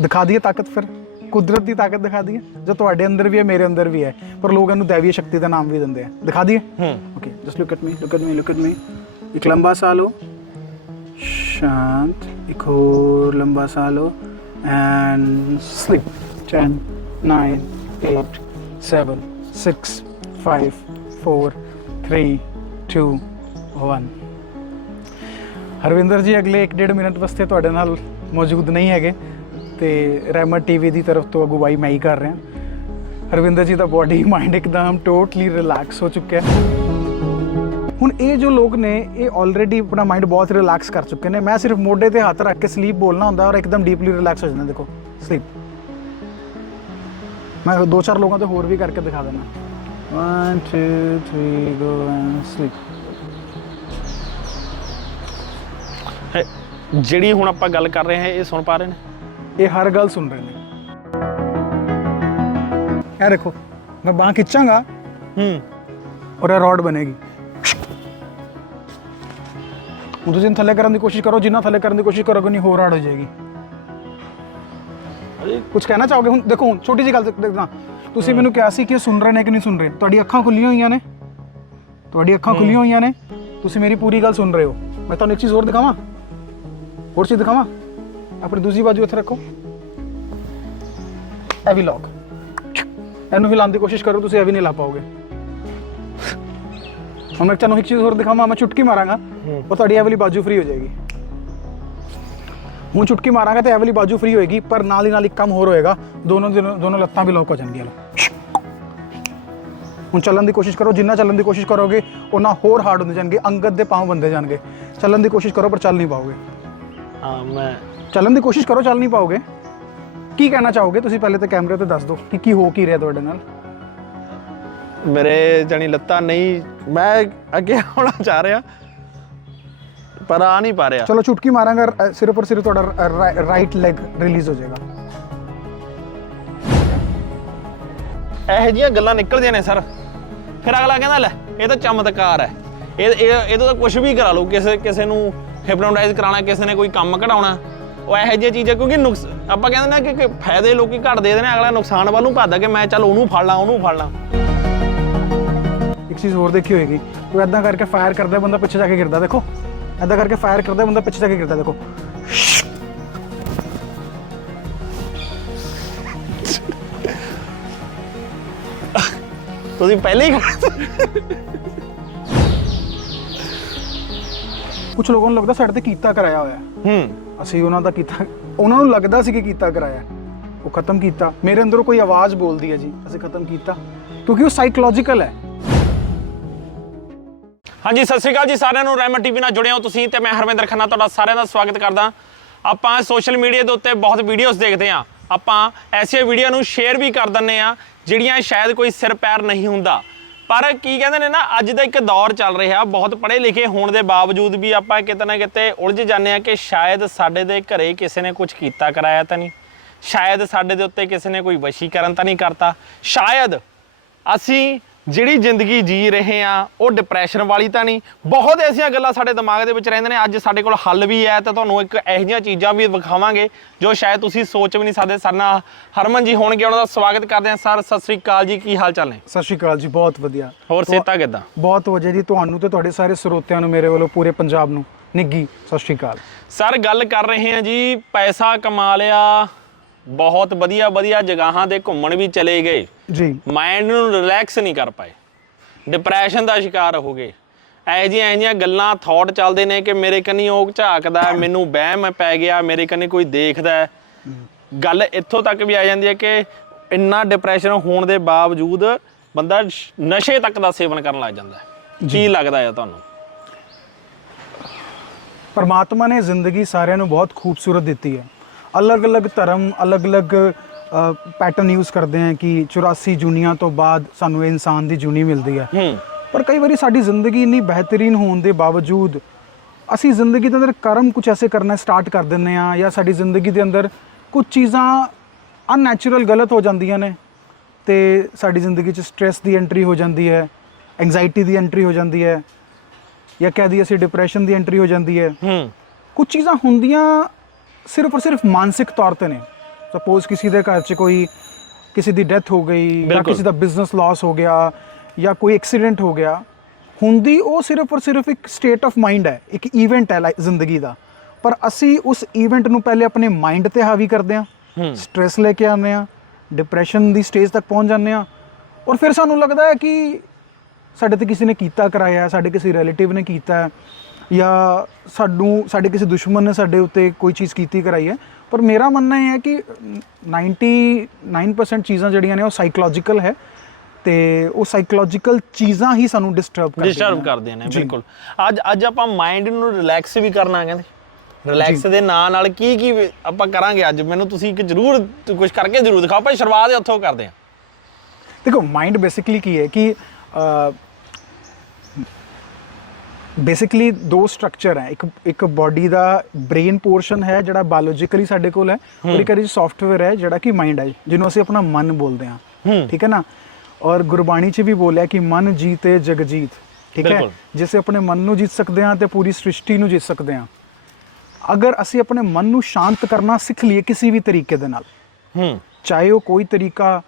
ਦਿਖਾ ਦਈਏ ਤਾਕਤ ਫਿਰ। ਕੁਦਰਤ ਦੀ ਤਾਕਤ ਦਿਖਾ ਦਈਏ। ਜੋ ਤੁਹਾਡੇ ਅੰਦਰ ਵੀ ਹੈ ਮੇਰੇ ਅੰਦਰ ਵੀ ਹੈ। ਪਰ ਲੋਕ ਇਹਨੂੰ ਦੇਵੀ ਸ਼ਕਤੀ ਦਾ ਨਾਮ ਵੀ ਦਿੰਦੇ ਆ। ਦਿਖਾ ਦਈਏ। Okay just look at me look at me look at me ਇੱਕ ਲੰਬਾ ਸਾਹ ਲਓ। ਸ਼ਾਂਤ। ਇੱਕ ਹੋਰ ਲੰਬਾ ਸਾਹ ਲਓ। ਐਂਡ ਸਲੀਪ 10 9 8 7 6 5 4 3 2 1 ਹਰਵਿੰਦਰ ਜੀ ਅਗਲੇ 1.5 ਮਿੰਟ ਵਾਸਤੇ ਤੁਹਾਡੇ ਨਾਲ ਮੌਜੂਦ ਨਹੀਂ ਹੈਗੇ। ਤੇ ਰਹਿਮਤ ਟੀਵੀ ਦੀ ਤਰਫ ਤੋਂ ਅਗਵਾਈ ਮੈਂ ਹੀ ਕਰ ਰਿਹਾ। ਹਰਵਿੰਦਰ ਜੀ ਦਾ ਬਾਡੀ ਮਾਈਂਡ ਇੱਕਦਮ ਟੋਟਲੀ ਰਿਲੈਕਸ ਹੋ ਚੁੱਕਿਆ ਹੈ। ਹੁਣ ਇਹ ਜੋ ਲੋਕ ਨੇ, ਇਹ ਆਲਰੇਡੀ ਆਪਣਾ ਮਾਈਂਡ ਬਹੁਤ ਰਿਲੈਕਸ ਕਰ ਚੁੱਕੇ ਨੇ। ਮੈਂ ਸਿਰਫ ਮੋਢੇ ਤੇ ਹੱਥ ਰੱਖ ਕੇ ਸਲੀਪ ਬੋਲਣਾ ਹੁੰਦਾ ਔਰ ਇੱਕਦਮ ਡੀਪਲੀ ਰਿਲੈਕਸ ਹੋ ਜਾਂਦਾ ਦੇਖੋ ਸਲੀਪ ਮੈਂ ਦੋ ਚਾਰ ਲੋਕਾਂ ਤੇ ਹੋਰ ਵੀ ਕਰਕੇ ਦਿਖਾ ਦੇਣਾ 1 2 3 ਗੋ ਐਂਡ ਸਲੀਪ ਜਿਹੜੀ ਹੁਣ ਆਪਾਂ ਗੱਲ ਕਰ ਰਹੇ ਹਾਂ, ਇਹ ਸੁਣ ਪਾ ਰਹੇ ਨੇ? ਇਹ ਹਰ ਗੱਲ ਸੁਣ ਰਹੇ ਨੇ। ਇਹ ਦੇਖੋ ਮੈਂ ਬਾਂਹ ਖਿੱਚਾਂਗਾ। ਹੂੰ। ਔਰ ਇਹ ਰੋਡ ਬਣੇਗੀ। ਹੁਣ ਤੁਸੀਂ ਥੱਲੇ ਕਰਨ ਦੀ ਕੋਸ਼ਿਸ਼ ਕਰੋ ਜਿੰਨਾ ਥੱਲੇ ਕਰਨ ਦੀ ਕੋਸ਼ਿਸ਼ ਕਰੋਗੇ ਨਹੀਂ ਹੋਰ ਹਾਰਡ ਹੋ ਜਾਏਗੀ। ਕੁਝ ਕਹਿਣਾ ਚਾਹੋਗੇ? ਹੁਣ ਦੇਖੋ ਹੁਣ ਛੋਟੀ ਜਿਹੀ ਗੱਲ ਦੇਖ- ਦੇਖਦਾ। ਤੁਸੀਂ ਮੈਨੂੰ ਕਿਹਾ ਸੀ ਕਿ ਸੁਣ ਰਹੇ ਨੇ ਕਿ ਨਹੀਂ ਸੁਣ ਰਹੇ? ਤੁਹਾਡੀ ਅੱਖਾਂ ਖੁੱਲੀਆਂ ਹੋਈਆਂ ਨੇ। ਤੁਹਾਡੀ ਅੱਖਾਂ ਖੁੱਲੀਆਂ ਹੋਈਆਂ ਨੇ। ਤੁਸੀਂ ਮੇਰੀ ਪੂਰੀ ਗੱਲ ਸੁਣ ਰਹੇ ਹੋ। ਮੈਂ ਤੁਹਾਨੂੰ ਇੱਕ ਚੀਜ਼ ਹੋਰ ਦਿਖਾਵਾਂ? ਹੋਰ ਚੀਜ਼ ਦਿਖਾਵਾਂ? ਆਪਣੀ ਦੂਜੀ ਬਾਜੂ ਇੱਥੇ ਰੱਖੋ। ਇਹ ਵੀ ਲੌਕ ਇਹਨੂੰ ਹਿਲਾਉਣ ਦੀ ਕੋਸ਼ਿਸ਼ ਕਰੋ ਤੁਸੀਂ ਇਹ ਵੀ ਨਹੀਂ ਲਾ ਪਾਓਗੇ। ਹੁਣ ਮੈਂ ਤੁਹਾਨੂੰ ਇੱਕ ਚੀਜ਼ ਹੋਰ ਦਿਖਾਵਾਂ ਮੈਂ ਚੁਟਕੀ ਮਾਰਾਂਗਾ ਉਹ ਤੁਹਾਡੀ ਇਹ ਵਾਲੀ ਬਾਜੂ ਫ੍ਰੀ ਹੋ ਜਾਏਗੀ। ਹੁਣ ਚੁਟਕੀ ਮਾਰਾਂਗਾ ਤੇ ਇਹ ਵਾਲੀ ਬਾਜੂ ਫ੍ਰੀ ਹੋਏਗੀ ਪਰ ਨਾਲ ਹੀ ਨਾਲ ਇੱਕ ਕੰਮ ਹੋਰ ਹੋਏਗਾ ਦੋਨੋਂ ਦੋਨੋਂ ਲੱਤਾਂ ਵੀ ਲੌਕ ਹੋ ਜਾਣਗੀਆਂ ਹੁਣ ਚੱਲਣ ਦੀ ਕੋਸ਼ਿਸ਼ ਕਰੋ ਜਿੰਨਾ ਚੱਲਣ ਦੀ ਕੋਸ਼ਿਸ਼ ਕਰੋਗੇ ਉਹਨਾਂ ਹੋਰ ਹਾਰਡ ਹੁੰਦੇ ਜਾਣਗੇ ਅੰਗਦ ਦੇ ਪਾँव ਬੰਦੇ ਜਾਣਗੇ। ਚੱਲਣ ਦੀ ਕੋਸ਼ਿਸ਼ ਕਰੋ ਪਰ ਚੱਲ ਨਹੀਂ ਪਾਓਗੇ। ਹਾਂ ਮੈਂ ਚੱਲਣ ਦੀ ਕੋਸ਼ਿਸ਼ ਕਰੋ ਚੱਲ ਨਹੀਂ ਪਾਓਗੇ। ਕੀ ਕਹਿਣਾ ਚਾਹੋਗੇ? ਤੁਸੀਂ ਪਹਿਲੇ ਤਾਂ ਕੈਮਰੇ ਤੇ ਦੱਸ ਦਿਓ ਕਿ ਕੀ ਹੋ ਕੀ ਰਿਹਾ ਤੁਹਾਡੇ ਨਾਲ। ਮੇਰੇ ਜਾਨੀ ਲੱਤਾਂ ਨਹੀਂ ਮੈਂ ਅੱਗੇ ਆਉਣਾ ਚਾਹ ਰਿਹਾ ਪਰ ਆ ਨਹੀਂ ਪਾ ਰਿਹਾ। ਚਲੋ ਚੁਟਕੀ ਮਾਰਾਂਗਾ ਅ, ਸਿਰ ਉੱਪਰ ਸਿਰ ਤੁਹਾਡਾ ਰਾਈਟ ਲੈਗ ਰਿਲੀਜ਼ ਹੋ ਜਾਏਗਾ। ਇਹੋ ਜਿਹੀਆਂ ਗੱਲਾਂ ਨਿਕਲਦੀਆਂ ਨੇ ਸਰ। ਫਿਰ ਅਗਲਾ ਕਹਿੰਦਾ ਲੈ ਇਹ ਤਾਂ ਚਮਤਕਾਰ ਹੈ। ਇਹ ਇਹ ਇਹਦੋਂ ਤਾਂ ਕੁਝ ਵੀ ਕਰਾ ਲਓ ਕਿਸੇ ਕਿਸੇ ਨੂੰ ਹਿਪਨੋਟਾਈਜ਼ ਕਰਾਉਣਾ ਕਿਸੇ ਨੇ ਕੋਈ ਕੰਮ ਕਢਾਉਣਾ। ਉਹ ਇਹੋ ਜਿਹੀਆਂ ਚੀਜ਼ਾਂ ਕਿਉਂਕਿ ਨੁਕਸ ਆਪਾਂ ਕਹਿੰਦੇ ਨਾ ਕਿ ਕਿ ਫਾਇਦੇ ਲੋਕੀ ਘੱਟ ਦੇ ਨੇ ਅਗਲਾ ਨੁਕਸਾਨ ਵੱਲ ਨੂੰ ਭੱਜਦਾ ਕਿ ਮੈਂ ਚੱਲ ਉਹਨੂੰ ਫੜ ਲਾਂ ਉਹਨੂੰ ਫੜ ਲਾਂ। ਇੱਕ ਚੀਜ਼ ਹੋਰ ਦੇਖੀ ਹੋਏਗੀ ਉਹ ਐਦਾਂ ਕਰਕੇ ਫਾਇਰ ਕਰਦਾ ਬੰਦਾ ਪਿੱਛੇ ਜਾ ਕੇ ਗਿਰਦਾ ਦੇਖੋ। ਐਦਾਂ ਕਰਕੇ ਫਾਇਰ ਕਰਦਾ ਬੰਦਾ ਪਿੱਛੇ ਜਾ ਕੇ ਗਿਰਦਾ ਦੇਖੋ। ਤੁਸੀਂ ਪਹਿਲੇ ਹੀ ਕੁਝ ਲੋਕਾਂ ਨੂੰ ਲੱਗਦਾ ਸਾਡੇ ਤੇ ਕੀਤਾ ਕਰਾਇਆ ਹੋਇਆ। ਹੈ। ਹੂੰ। ਅਸੀਂ ਉਹਨਾਂ ਦਾ ਕੀਤਾ ਉਹਨਾਂ ਨੂੰ ਲੱਗਦਾ ਸੀ ਕਿ ਕੀਤਾ ਕਰਾਇਆ। ਉਹ ਖਤਮ ਕੀਤਾ। ਮੇਰੇ ਅੰਦਰੋਂ ਕੋਈ ਆਵਾਜ਼ ਬੋਲਦੀ ਹੈ ਜੀ, ਅਸੀਂ ਖਤਮ ਕੀਤਾ। ਕਿਉਂਕਿ ਉਹ ਸਾਈਕੋਲੋਜੀਕਲ ਹੈ। ਹਾਂਜੀ, ਸਤਿ ਸ਼੍ਰੀ ਅਕਾਲ ਜੀ ਸਾਰਿਆਂ ਨੂੰ। ਰਹਿਮਤ ਟੀਵੀ ਨਾਲ ਜੁੜੇ ਹੋ ਤੁਸੀਂ ਤੇ ਮੈਂ ਹਰਵਿੰਦਰ ਖੰਨਾ ਤੁਹਾਡਾ ਸਾਰਿਆਂ ਦਾ ਸਵਾਗਤ ਕਰਦਾ। ਆਪਾਂ ਸੋਸ਼ਲ ਮੀਡੀਆ ਦੇ ਉੱਤੇ ਬਹੁਤ ਵੀਡੀਓਜ਼ ਦੇਖਦੇ ਆ ਆਪਾਂ ਐਸੀਆਂ ਵੀਡੀਓ ਨੂੰ ਸ਼ੇਅਰ ਵੀ ਕਰ ਦਿੰਨੇ ਆ ਜਿਹੜੀਆਂ ਸ਼ਾਇਦ ਕੋਈ ਸਿਰ ਪੈਰ ਨਹੀਂ ਹੁੰਦਾ। ਪਰ ਕੀ ਕਹਿੰਦੇ ਨੇ ਨਾ, ਅੱਜ ਦਾ ਇੱਕ ਦੌਰ ਚੱਲ ਰਿਹਾ, ਬਹੁਤ ਪੜ੍ਹੇ ਲਿਖੇ ਹੋਣ ਦੇ ਬਾਵਜੂਦ ਵੀ ਆਪਾਂ ਕਿਤੇ ਨਾ ਕਿਤੇ ਉਲਝ ਜਾਂਦੇ ਆ ਕਿ ਸ਼ਾਇਦ ਸਾਡੇ ਦੇ ਘਰੇ ਕਿਸੇ ਨੇ ਕੁਝ ਕੀਤਾ, ਕਰਾਇਆ ਤਾਂ ਨਹੀਂ। ਸ਼ਾਇਦ ਸਾਡੇ ਦੇ ਉੱਤੇ ਕਿਸੇ ਨੇ ਕੋਈ ਵਸ਼ੀਕਰਨ ਤਾਂ ਨਹੀਂ ਕਰਤਾ। ਸ਼ਾਇਦ ਅਸੀਂ ਜਿਹੜੀ ਜ਼ਿੰਦਗੀ ਜੀ ਰਹੇ ਆ ਉਹ ਡਿਪਰੈਸ਼ਨ ਵਾਲੀ ਤਾਂ ਨਹੀਂ। ਬਹੁਤ ਐਸੀਆਂ ਗੱਲਾਂ ਸਾਡੇ ਦਿਮਾਗ ਦੇ ਵਿੱਚ ਰਹਿੰਦੇ ਨੇ। ਅੱਜ ਸਾਡੇ ਕੋਲ ਹੱਲ ਵੀ ਹੈ ਤਾਂ ਤੁਹਾਨੂੰ ਇੱਕ ਇਹੋ ਜਿਹੀਆਂ ਚੀਜ਼ਾਂ ਵੀ ਵਿਖਾਵਾਂਗੇ ਜੋ ਸ਼ਾਇਦ ਤੁਸੀਂ ਸੋਚ ਵੀ ਨਹੀਂ ਸਕਦੇ। ਸਰ ਨਾਲ ਹਰਮਨ ਜੀ ਹੋਣਗੇ ਉਹਨਾਂ ਦਾ ਸਵਾਗਤ ਕਰਦੇ ਹਾਂ। ਸਰ ਸਤਿ ਸ੍ਰੀ ਅਕਾਲ ਜੀ। ਕੀ ਹਾਲ ਚਾਲ ਨੇ? ਸਤਿ ਸ਼੍ਰੀ ਅਕਾਲ ਜੀ ਬਹੁਤ ਵਧੀਆ। ਹੋਰ ਸਿਹਤਾਂ ਕਿੱਦਾਂ? ਬਹੁਤ ਵਧੀਆ ਜੀ। ਤੁਹਾਨੂੰ ਤੇ ਤੁਹਾਡੇ ਸਾਰੇ ਸਰੋਤਿਆਂ ਨੂੰ ਮੇਰੇ ਵੱਲੋਂ ਪੂਰੇ ਪੰਜਾਬ ਨੂੰ ਨਿੱਗੀ ਸਤਿ ਸ਼੍ਰੀ ਅਕਾਲ। ਸਰ ਗੱਲ ਕਰ ਰਹੇ ਹਾਂ ਜੀ। ਪੈਸਾ ਕਮਾ ਲਿਆ ਬਹੁਤ ਵਧੀਆ ਵਧੀਆ ਜਗ੍ਹਾਵਾਂ ਤੇ ਘੁੰਮਣ ਵੀ ਚਲੇ ਗਏ। ਜੀ। ਮਾਈਂਡ ਨੂੰ ਰਿਲੈਕਸ ਨਹੀਂ ਕਰ ਪਾਏ। ਡਿਪਰੈਸ਼ਨ ਦਾ ਸ਼ਿਕਾਰ ਹੋ ਗਏ। ਇਹੋ ਜਿਹੀਆਂ ਇਹੋ ਜਿਹੀਆਂ ਗੱਲਾਂ ਥਾਟ ਚੱਲਦੇ ਨੇ ਕਿ ਮੇਰੇ ਕੰਨੀ ਉਹ ਝਾਕਦਾ ਹੈ, ਮੈਨੂੰ ਵਹਿਮ ਪੈ ਗਿਆ ਮੇਰੇ ਕੰਨੀ ਕੋਈ ਦੇਖਦਾ ਹੈ। ਗੱਲ ਇੱਥੋਂ ਤੱਕ ਵੀ ਆ ਜਾਂਦੀ ਹੈ ਕਿ ਇੰਨਾ ਡਿਪਰੈਸ਼ਨ ਹੋਣ ਦੇ ਬਾਵਜੂਦ ਬੰਦਾ ਸ਼- ਨਸ਼ੇ ਤੱਕ ਦਾ ਸੇਵਨ ਕਰਨ ਲੱਗ ਜਾਂਦਾ ਹੈ। ਕੀ ਲੱਗਦਾ ਹੈ ਤੁਹਾਨੂੰ? ਪਰਮਾਤਮਾ ਨੇ ਜ਼ਿੰਦਗੀ ਸਾਰਿਆਂ ਨੂੰ ਬਹੁਤ ਖੂਬਸੂਰਤ ਦਿੱਤੀ ਹੈ। ਅਲੱਗ-ਅਲੱਗ ਧਰਮ ਅਲੱਗ-ਅਲੱਗ ਪੈਟਰਨ ਯੂਜ਼ ਕਰਦੇ ਹਨ ਕਿ 84 ਜੂਨੀਆਂ ਤੋਂ ਬਾਅਦ ਸਾਨੂੰ ਇਹ ਇਨਸਾਨ ਦੀ ਜੂਨੀ ਮਿਲਦੀ ਹੈ। ਪਰ ਕਈ ਵਾਰੀ ਸਾਡੀ ਜ਼ਿੰਦਗੀ ਇੰਨੀ ਬਿਹਤਰੀਨ ਹੋਣ ਦੇ ਬਾਵਜੂਦ ਅਸੀਂ ਜ਼ਿੰਦਗੀ ਦੇ ਅੰਦਰ ਕਰਮ ਕੁਝ ਐਸੇ ਕਰਨਾ ਸਟਾਰਟ ਕਰ ਦਿੰਨੇ ਆ ਜਾਂ ਸਾਡੀ ਜ਼ਿੰਦਗੀ ਦੇ ਅੰਦਰ ਕੁਝ ਚੀਜ਼ਾਂ ਅਨਨੈਚੁਰਲ ਗਲਤ ਹੋ ਜਾਂਦੀਆਂ ਨੇ ਤੇ ਸਾਡੀ ਜ਼ਿੰਦਗੀ 'ਚ ਸਟ੍ਰੈਸ ਦੀ ਐਂਟਰੀ ਹੋ ਜਾਂਦੀ ਹੈ ਐਂਜ਼ਾਈਟੀ ਦੀ ਐਂਟਰੀ ਹੋ ਜਾਂਦੀ ਹੈ ਜਾਂ ਕਹਿ ਦਈਏ ਅਸੀਂ ਡਿਪਰੈਸ਼ਨ ਦੀ ਐਂਟਰੀ ਹੋ ਜਾਂਦੀ ਹੈ। ਹੂੰ। ਕੁਝ ਚੀਜ਼ਾਂ ਹੁੰਦੀਆਂ ਸਿਰਫ ਔਰ ਸਿਰਫ ਮਾਨਸਿਕ ਤੌਰ ਤੇ ਨੇ ਸਪੋਜ਼ ਕਿਸੇ ਦੇ ਘਰ 'ਚ ਕੋਈ ਕਿਸੇ ਦੀ ਡੈਥ ਹੋ ਗਈ ਜਾਂ ਬਿਲਕੁਲ। ਕਿਸੇ ਦਾ ਬਿਜ਼ਨਸ ਲਾਸ ਹੋ ਗਿਆ ਜਾਂ ਕੋਈ ਐਕਸੀਡੈਂਟ ਹੋ ਗਿਆ ਹੁੰਦੀ ਉਹ ਸਿਰਫ ਔਰ ਸਿਰਫ ਇੱਕ ਸਟੇਟ ਆਫ ਮਾਈਂਡ ਹੈ ਇੱਕ ਇਵੈਂਟ ਹੈ ਲਾਈਕ ਜ਼ਿੰਦਗੀ ਦਾ ਪਰ ਅਸੀਂ ਉਸ ਇਵੈਂਟ ਨੂੰ ਪਹਿਲੇ ਆਪਣੇ ਮਾਈਂਡ ਤੇ ਹਾਵੀ ਕਰਦੇ ਹਾਂ ਸਟ੍ਰੈਸ ਲੈ ਕੇ ਆਉਂਦੇ ਹਾਂ ਡਿਪਰੈਸ਼ਨ ਦੀ ਸਟੇਜ ਤੱਕ ਪਹੁੰਚ ਜਾਂਦੇ ਹਾਂ ਔਰ ਫਿਰ ਸਾਨੂੰ ਲੱਗਦਾ ਹੈ ਕਿ ਸਾਡੇ ਤੇ ਕਿਸੇ ਨੇ ਕੀਤਾ ਕਰਾਇਆ ਸਾਡੇ ਕਿਸੇ ਰਿਲੇਟਿਵ ਨੇ ਕੀਤਾ ਹੈ, ਜਾਂ ਸਾਨੂੰ ਸਾਡੇ ਕਿਸੇ ਦੁਸ਼ਮਣ ਨੇ ਸਾਡੇ ਉੱਤੇ ਕੋਈ ਚੀਜ਼ ਕੀਤੀ ਕਰਾਈ ਹੈ। ਪਰ ਮੇਰਾ ਮੰਨਣਾ ਇਹ ਹੈ ਕਿ 99% ਚੀਜ਼ਾਂ ਜਿਹੜੀਆਂ ਨੇ ਉਹ ਸਾਈਕੋਲੋਜੀਕਲ ਹੈ ਤੇ ਉਹ ਸਾਈਕੋਲੋਜੀਕਲ ਚੀਜ਼ਾਂ ਹੀ ਸਾਨੂੰ ਡਿਸਟਰਬ ਕਰਦੀਆਂ ਡਿਸਟਰਬ ਕਰਦੀਆਂ ਨੇ। ਬਿਲਕੁਲ। ਅੱਜ ਅੱਜ ਆਪਾਂ ਮਾਈਂਡ ਨੂੰ ਰਿਲੈਕਸ ਵੀ ਕਰਨਾ ਕਹਿੰਦੇ। ਰਿਲੈਕਸ ਦੇ ਨਾਂ ਨਾਲ ਕੀ ਕੀ ਆਪਾਂ ਕਰਾਂਗੇ ਅੱਜ? ਮੈਨੂੰ ਤੁਸੀਂ ਇੱਕ ਜ਼ਰੂਰ ਕੁਝ ਕਰਕੇ ਜ਼ਰੂਰ ਦਿਖਾਓ ਭਾਈ ਸ਼ੁਰੂਆਤ ਉੱਥੋਂ ਕਰਦੇ ਹਾਂ। ਦੇਖੋ ਮਾਈਂਡ ਬੇਸਿਕਲੀ ਕੀ ਹੈ ਕਿ ਬੇਸਿਕਲੀ ਦੋ ਸਟਰਕਚਰ ਹੈ। ਇੱਕ ਇੱਕ ਬਾਡੀ ਦਾ ਬ੍ਰੇਨ ਪੋਰਸ਼ਨ ਹੈ ਜਿਹੜਾ ਬਾਇਓਲੋਜੀਕਲੀ ਸਾਡੇ ਕੋਲ ਹੈ ਔਰ ਇੱਕ ਸੌਫਟਵੇਅਰ ਹੈ ਜਿਹੜਾ ਕਿ ਮਾਈਂਡ ਹੈ ਜਿਹਨੂੰ ਅਸੀਂ ਆਪਣਾ ਮਨ ਬੋਲਦੇ ਹਾਂ। ਠੀਕ ਹੈ ਨਾ? ਔਰ ਗੁਰਬਾਣੀ 'ਚ ਵੀ ਬੋਲਿਆ ਕਿ ਮਨ ਜੀਤੇ ਜਗਜੀਤ। ਠੀਕ ਹੈ? ਬਿਲਕੁਲ। ਜੇ ਅਸੀਂ ਆਪਣੇ ਮਨ ਨੂੰ ਜਿੱਤ ਸਕਦੇ ਹਾਂ ਤੇ ਪੂਰੀ ਸ੍ਰਿਸ਼ਟੀ ਨੂੰ ਜਿੱਤ ਸਕਦੇ ਹਾਂ। ਅਗਰ ਅਸੀਂ ਆਪਣੇ ਮਨ ਨੂੰ ਸ਼ਾਂਤ ਕਰਨਾ ਸਿੱਖ ਲਈਏ ਕਿਸੇ ਵੀ ਤਰੀਕੇ ਦੇ ਨਾਲ ਹੂੰ। ਚਾਹੇ ਉਹ ਕੋਈ ਤਰੀਕਾ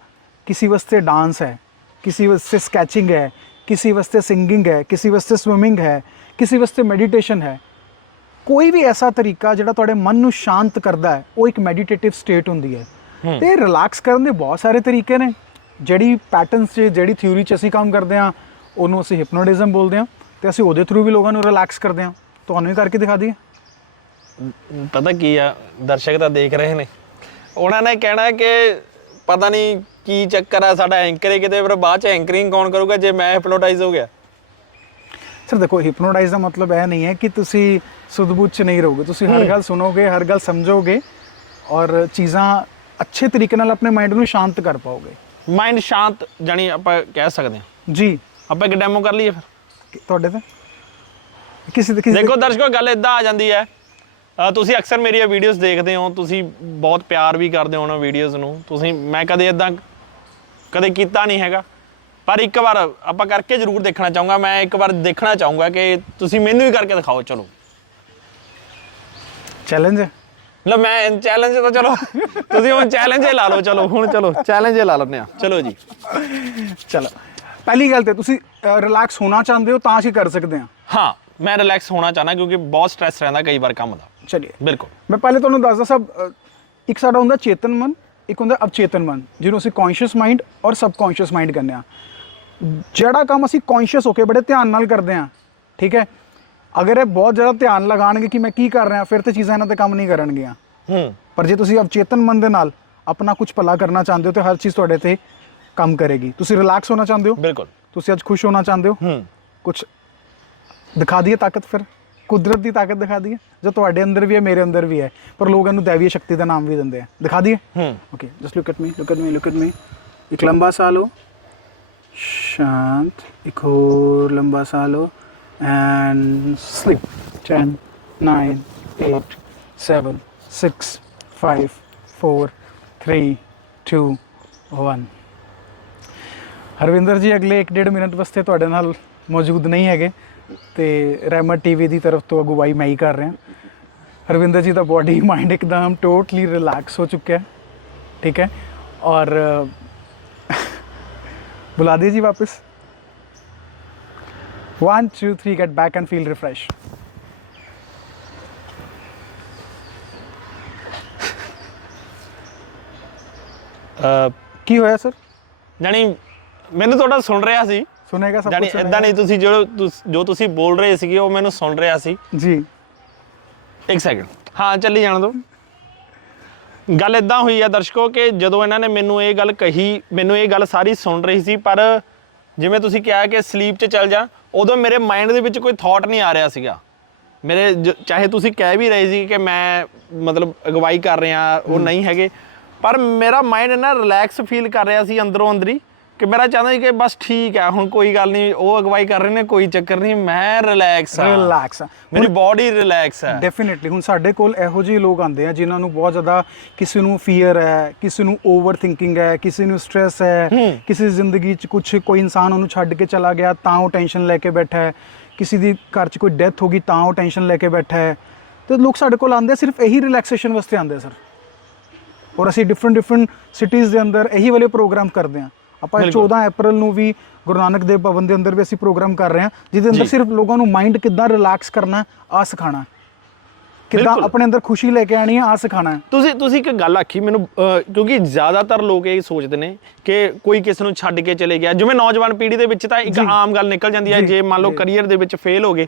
ਕਿਸੇ ਵਾਸਤੇ ਡਾਂਸ ਹੈ ਕਿਸੇ ਵਾਸਤੇ ਸਕੈਚਿੰਗ ਹੈ ਕਿਸੇ ਵਾਸਤੇ ਸਿੰਗਿੰਗ ਹੈ ਕਿਸੇ ਵਾਸਤੇ ਸਵਿਮਿੰਗ ਹੈ ਕਿਸੇ ਵਾਸਤੇ ਮੈਡੀਟੇਸ਼ਨ ਹੈ ਕੋਈ ਵੀ ਐਸਾ ਤਰੀਕਾ ਜਿਹੜਾ ਤੁਹਾਡੇ ਮਨ ਨੂੰ ਸ਼ਾਂਤ ਕਰਦਾ ਹੈ ਉਹ ਇੱਕ ਮੈਡੀਟੇਟਿਵ ਸਟੇਟ ਹੁੰਦੀ ਹੈ ਹੂੰ। ਤੇ ਰਿਲੈਕਸ ਕਰਨ ਦੇ ਬਹੁਤ ਸਾਰੇ ਤਰੀਕੇ ਨੇ ਜਿਹੜੀ ਪੈਟਰਨਸ 'ਚ ਜਿਹੜੀ ਥਿਊਰੀ 'ਚ ਅਸੀਂ ਕੰਮ ਕਰਦੇ ਹਾਂ ਉਹਨੂੰ ਅਸੀਂ ਹਿਪਨੋਟਿਜ਼ਮ ਬੋਲਦੇ ਹਾਂ ਤੇ ਅਸੀਂ ਉਹਦੇ ਥਰੂ ਵੀ ਲੋਕਾਂ ਨੂੰ ਰਿਲੈਕਸ ਕਰਦੇ ਹਾਂ ਤੁਹਾਨੂੰ ਵੀ ਕਰਕੇ ਦਿਖਾ ਦਈਏ ਪਤਾ ਕੀ ਆ ਦਰਸ਼ਕ ਤਾਂ ਦੇਖ ਰਹੇ ਨੇ ਉਹਨਾਂ ਨੇ ਕਹਿਣਾ ਕਿ ਪਤਾ ਨਹੀਂ ਕੀ ਚੱਕਰ ਆ ਸਾਡਾ ਐਂਕਰ ਹੀ ਕਿਤੇ ਫਿਰ ਬਾਅਦ ਚ ਐਂਕਰਿੰਗ ਕੌਣ ਕਰੂਗਾ ਜੇ ਮੈਂ ਹਿਪਨੋਟਾਈਜ਼ ਹੋ ਗਿਆ? ਸਰ ਦੇਖੋ ਹਿਪਨੋਟਾਈਜ਼ ਦਾ ਮਤਲਬ ਇਹ ਨਹੀਂ ਹੈ ਕਿ ਤੁਸੀਂ ਸੁਧ-ਬੁੱਧ ਚ ਨਹੀਂ ਰਹੋਗੇ। ਤੁਸੀਂ ਹਰ ਗੱਲ ਸੁਣੋਗੇ ਹਰ ਗੱਲ ਸਮਝੋਗੇ ਔਰ ਚੀਜ਼ਾਂ ਅੱਛੇ ਤਰੀਕੇ ਨਾਲ ਆਪਣੇ ਮਾਈਂਡ ਨੂੰ ਸ਼ਾਂਤ ਕਰ ਪਾਓਗੇ। ਮਾਈਂਡ ਸ਼ਾਂਤ ਜਾਨੀ ਆਪਾਂ ਕਹਿ ਸਕਦੇ ਹਾਂ। ਜੀ। ਆਪਾਂ ਇੱਕ ਡੈਮੋ ਕਰ ਲਈਏ ਫਿਰ। ਤੁਹਾਡੇ ਤੇ? ਕਿਸੇ ਦੇ ਕਿਸੇ ਦੇਖੋ ਦਰਸ਼ਕੋ ਗੱਲ ਇਦਾਂ ਆ ਜਾਂਦੀ ਹੈ। ਤੁਸੀਂ ਅਕਸਰ ਮੇਰੀਆਂ ਵੀਡੀਓਜ਼ ਦੇਖਦੇ ਹੋ ਤੁਸੀਂ ਬਹੁਤ ਪਿਆਰ ਵੀ ਕਰਦੇ ਹੋ ਉਹਨਾਂ ਵੀਡੀਓਜ਼ ਨੂੰ। ਤੁਸੀਂ ਮੈਂ ਕਦੇ ਇਦਾਂ ਕਦੇ ਕੀਤਾ ਨਹੀਂ ਹੈਗਾ। ਪਰ ਇੱਕ ਵਾਰ ਆਪਾਂ ਕਰਕੇ ਜ਼ਰੂਰ ਦੇਖਣਾ ਚਾਹੂੰਗਾ। ਮੈਂ ਇੱਕ ਵਾਰ ਦੇਖਣਾ ਚਾਹੂੰਗਾ ਕਿ ਤੁਸੀਂ ਮੈਨੂੰ ਹੀ ਕਰਕੇ ਦਿਖਾਓ। ਚਲੋ। ਚੈਲੰਜ ਲਓ ਮੈਂ ਚੈਲੰਜ ਤਾਂ ਚਲੋ ਤੁਸੀਂ ਹੁਣ ਚੈਲੰਜ ਹੀ ਲਾ ਲਓ। ਚਲੋ ਹੁਣ ਚਲੋ। ਚੈਲੰਜ ਹੀ ਲਾ ਲੈਂਦੇ ਆ ਚਲੋ ਜੀ। ਚਲੋ। ਪਹਿਲੀ ਗੱਲ ਤੇ ਤੁਸੀਂ ਰਿਲੈਕਸ ਹੋਣਾ ਚਾਹੁੰਦੇ ਹੋ ਤਾਂ ਅਸੀਂ ਕਰ ਸਕਦੇ ਹਾਂ। ਹਾਂ ਮੈਂ ਰਿਲੈਕਸ ਹੋਣਾ ਚਾਹਨਾ ਕਿਉਂਕਿ ਬਹੁਤ ਸਟ੍ਰੈਸ ਰਹਿੰਦਾ ਕਈ ਵਾਰ ਕੰਮ ਦਾ। ਚਲਿਏ। ਬਿਲਕੁਲ। ਮੈਂ ਪਹਿਲੇ ਤੁਹਾਨੂੰ ਦੱਸਦਾ ਸਭ ਇੱਕ ਸਾਡਾ ਹੁੰਦਾ ਚੇਤਨ ਮਨ। ਇੱਕ ਹੁੰਦਾ ਅਵਚੇਤਨ ਮਨ ਜਿਹਨੂੰ ਅਸੀਂ ਕੌਨਸ਼ੀਅਸ ਮਾਈਂਡ ਔਰ ਸਬਕੌਨਸ਼ੀਅਸ ਮਾਈਂਡ ਕਹਿੰਦੇ ਆ ਜਿਹੜਾ ਕੰਮ ਅਸੀਂ ਕੌਨਸ਼ੀਅਸ ਹੋ ਕੇ ਬੜੇ ਧਿਆਨ ਨਾਲ ਕਰਦੇ ਆ ਠੀਕ ਹੈ? ਅਗਰ ਇਹ ਬਹੁਤ ਜ਼ਿਆਦਾ ਧਿਆਨ ਲਗਾਣਗੇ ਕਿ ਮੈਂ ਕੀ ਕਰ ਰਿਹਾ ਫਿਰ ਤੇ ਚੀਜ਼ਾਂ ਇਹਨਾਂ ਤੇ ਕੰਮ ਨਹੀਂ ਕਰਨਗੀਆਂ। ਹੂੰ। ਪਰ ਜੇ ਤੁਸੀਂ ਅਵਚੇਤਨ ਮਨ ਦੇ ਨਾਲ ਆਪਣਾ ਕੁਝ ਭਲਾ ਕਰਨਾ ਚਾਹੁੰਦੇ ਹੋ ਤੇ ਹਰ ਚੀਜ਼ ਤੁਹਾਡੇ ਤੇ ਕੰਮ ਕਰੇਗੀ। ਤੁਸੀਂ ਰਿਲੈਕਸ ਹੋਣਾ ਚਾਹੁੰਦੇ ਹੋ? ਬਿਲਕੁਲ। ਤੁਸੀਂ ਅੱਜ ਖੁਸ਼ ਹੋਣਾ ਚਾਹੁੰਦੇ ਹੋ? ਹੂੰ। ਕੁਝ ਦਿਖਾ ਦਈਏ ਤਾਕਤ ਫਿਰ। ਕੁਦਰਤ ਦੀ ਤਾਕਤ ਦਿਖਾ ਦਈਏ। ਜੋ ਤੁਹਾਡੇ ਅੰਦਰ ਵੀ ਹੈ ਮੇਰੇ ਅੰਦਰ ਵੀ ਹੈ। ਪਰ ਲੋਕ ਇਹਨੂੰ ਦੇਵੀ ਸ਼ਕਤੀ ਦਾ ਨਾਮ ਵੀ ਦਿੰਦੇ ਆ। ਦਿਖਾ ਦਈਏ? ਹੂੰ। Okay just look at me look at me look at me ਇੱਕ ਲੰਬਾ ਸਾਹ ਲਓ ਸ਼ਾਂਤ ਇੱਕ ਹੋਰ ਲੰਬਾ ਸਾਹ ਲਓ ਐਂਡ ਸਲੀਪ 10 9 8 7 6 5 4 3 2 1 ਹਰਵਿੰਦਰ ਜੀ ਅਗਲੇ 1.5 ਮਿੰਟ ਵਾਸਤੇ ਤੁਹਾਡੇ ਨਾਲ ਮੌਜੂਦ ਨਹੀਂ ਹੈਗੇ। ਤੇ ਰਹਿਮਤ ਟੀਵੀ ਦੀ ਤਰਫ ਤੋਂ ਅਗਵਾਈ ਮੈਂ ਹੀ ਕਰ ਰਿਹਾ ਹਰਵਿੰਦਰ ਜੀ ਦਾ ਬਾਡੀ ਮਾਈਂਡ ਇੱਕਦਮ ਟੋਟਲੀ ਰਿਲੈਕਸ ਹੋ ਚੁੱਕਿਆ ਹੈ ठीक है और अ, बुला दीजिए वापस one two three get back and feel refresh ਅ, की होया सर ਜਾਣੀ ਮੈਨੂੰ ਤੁਹਾਡਾ ਸੁਣ ਰਿਹਾ ਸੀ ਸੁਨੇਗਾ ਸਭ ਜਾਨੀ ਇਦਾਂ ਨਹੀਂ ਤੁਸੀਂ ਜੋ ਤੁਸ- ਜੋ ਤੁਸੀਂ ਬੋਲ ਰਹੇ ਸੀਗੇ ਉਹ ਮੈਨੂੰ ਸੁਣ ਰਿਹਾ ਸੀ। ਜੀ। ਇੱਕ ਸੈਕਿੰਡ ਹਾਂ ਚੱਲੀ ਜਾਣ ਦੋ ਗੱਲ ਇਦਾਂ ਹੋਈ ਹੈ ਦਰਸ਼ਕੋ ਕਿ ਜਦੋਂ ਇਹਨਾਂ ਨੇ ਮੈਨੂੰ ਇਹ ਗੱਲ ਕਹੀ ਮੈਨੂੰ ਇਹ ਗੱਲ ਸਾਰੀ ਸੁਣ ਰਹੀ ਸੀ ਪਰ ਜਿਵੇਂ ਤੁਸੀਂ ਕਿਹਾ ਕਿ ਸਲੀਪ 'ਚ ਚੱਲ ਜਾ ਉਦੋਂ ਮੇਰੇ ਮਾਈਂਡ ਦੇ ਵਿੱਚ ਕੋਈ ਥਾਟ ਨਹੀਂ ਆ ਰਿਹਾ ਸੀਗਾ। ਮੇਰੇ ਜ- ਚਾਹੇ ਤੁਸੀਂ ਕਹਿ ਵੀ ਰਹੇ ਸੀ ਕਿ ਮੈਂ ਮਤਲਬ ਅਗਵਾਈ ਕਰ ਰਿਹਾ ਉਹ ਨਹੀਂ ਹੈਗੇ ਪਰ ਮੇਰਾ ਮਾਈਂਡ ਨਾ ਰਿਲੈਕਸ ਫੀਲ ਕਰ ਰਿਹਾ ਸੀ ਅੰਦਰੋਂ ਅੰਦਰੀ ਕਿ ਮੇਰਾ ਚਾਹੁੰਦਾ ਸੀ ਕਿ ਬਸ ਠੀਕ ਆ ਹੁਣ ਕੋਈ ਗੱਲ ਨਹੀਂ ਉਹ ਅਗਵਾਈ ਕਰ ਰਹੇ ਨੇ ਕੋਈ ਚੱਕਰ ਨਹੀਂ ਮੈਂ ਰਿਲੈਕਸ ਆ। ਰਿਲੈਕਸ ਆ। ਮੇਰੀ ਬਾਡੀ ਰਿਲੈਕਸ ਆ। ਡੈਫੀਨਿਟਲੀ ਹੁਣ ਸਾਡੇ ਕੋਲ ਇਹੋ ਜਿਹੇ ਲੋਕ ਆਉਂਦੇ ਆ ਜਿਨ੍ਹਾਂ ਨੂੰ ਬਹੁਤ ਜ਼ਿਆਦਾ ਕਿਸੇ ਨੂੰ ਫੀਅਰ ਹੈ ਕਿਸੇ ਨੂੰ ਓਵਰ ਥਿੰਕਿੰਗ ਹੈ ਕਿਸੇ ਨੂੰ ਸਟ੍ਰੈਸ ਹੈ ਕਿਸੇ ਜ਼ਿੰਦਗੀ 'ਚ ਕੁਝ ਕੋਈ ਇਨਸਾਨ ਉਹਨੂੰ ਛੱਡ ਕੇ ਚਲਾ ਗਿਆ ਤਾਂ ਉਹ ਟੈਨਸ਼ਨ ਲੈ ਕੇ ਬੈਠਾ ਹੈ। ਕਿਸੇ ਦੀ ਘਰ 'ਚ ਕੋਈ ਡੈਥ ਹੋ ਗਈ ਤਾਂ ਉਹ ਟੈਨਸ਼ਨ ਲੈ ਕੇ ਬੈਠਾ ਹੈ। ਤੇ ਲੋਕ ਸਾਡੇ ਕੋਲ ਆਉਂਦੇ ਸਿਰਫ ਇਹੀ ਰਿਲੈਕਸੇਸ਼ਨ ਵਾਸਤੇ ਆਉਂਦੇ ਸਰ ਔਰ ਅਸੀਂ ਡਿਫਰੈਂਟ ਡਿਫਰੈਂਟ ਸਿਟੀਜ਼ ਦੇ ਅੰਦਰ ਇਹੀ ਵਾਲੇ ਪ੍ਰੋਗਰਾਮ ਕਰਦੇ ਆ। ਆਪਾਂ ਇਹ ਬਿਲਕੁਲ। 14 ਅਪ੍ਰੈਲ ਨੂੰ ਵੀ ਗੁਰੂ ਨਾਨਕ ਦੇਵ ਭਵਨ ਦੇ ਅੰਦਰ ਵੀ ਅਸੀਂ ਪ੍ਰੋਗਰਾਮ ਕਰ ਰਹੇ ਹਾਂ ਜਿਹਦੇ ਅੰਦਰ। ਸਿਰਫ ਲੋਕਾਂ ਨੂੰ ਮਾਈਂਡ ਕਿੱਦਾਂ ਰਿਲੈਕਸ ਕਰਨਾ ਆਹ ਸਿਖਾਣਾ। ਕਿੱਦਾਂ। ਆਪਣੇ ਅੰਦਰ ਖੁਸ਼ੀ ਲੈ ਕੇ ਆਣੀ ਹੈ ਆਹ ਸਿਖਾਣਾ ਤੁਸੀਂ ਤੁਸੀਂ ਇੱਕ ਗੱਲ ਆਖੀ ਮੈਨੂੰ ਕਿਉਂਕਿ ਜ਼ਿਆਦਾਤਰ ਲੋਕ ਇਹ ਸੋਚਦੇ ਨੇ ਕਿ ਕੋਈ ਕਿਸ ਨੂੰ ਛੱਡ ਕੇ ਚਲੇ ਗਿਆ ਜਿਵੇਂ ਨੌਜਵਾਨ ਪੀੜ੍ਹੀ ਦੇ ਵਿੱਚ ਤਾਂ ਇੱਕ। ਆਮ ਗੱਲ ਨਿਕਲ ਜਾਂਦੀ ਹੈ ਜੀ, ਮੰਨ ਲਓ। ਕੈਰੀਅਰ ਦੇ ਵਿੱਚ ਫੇਲ ਹੋ ਗਏ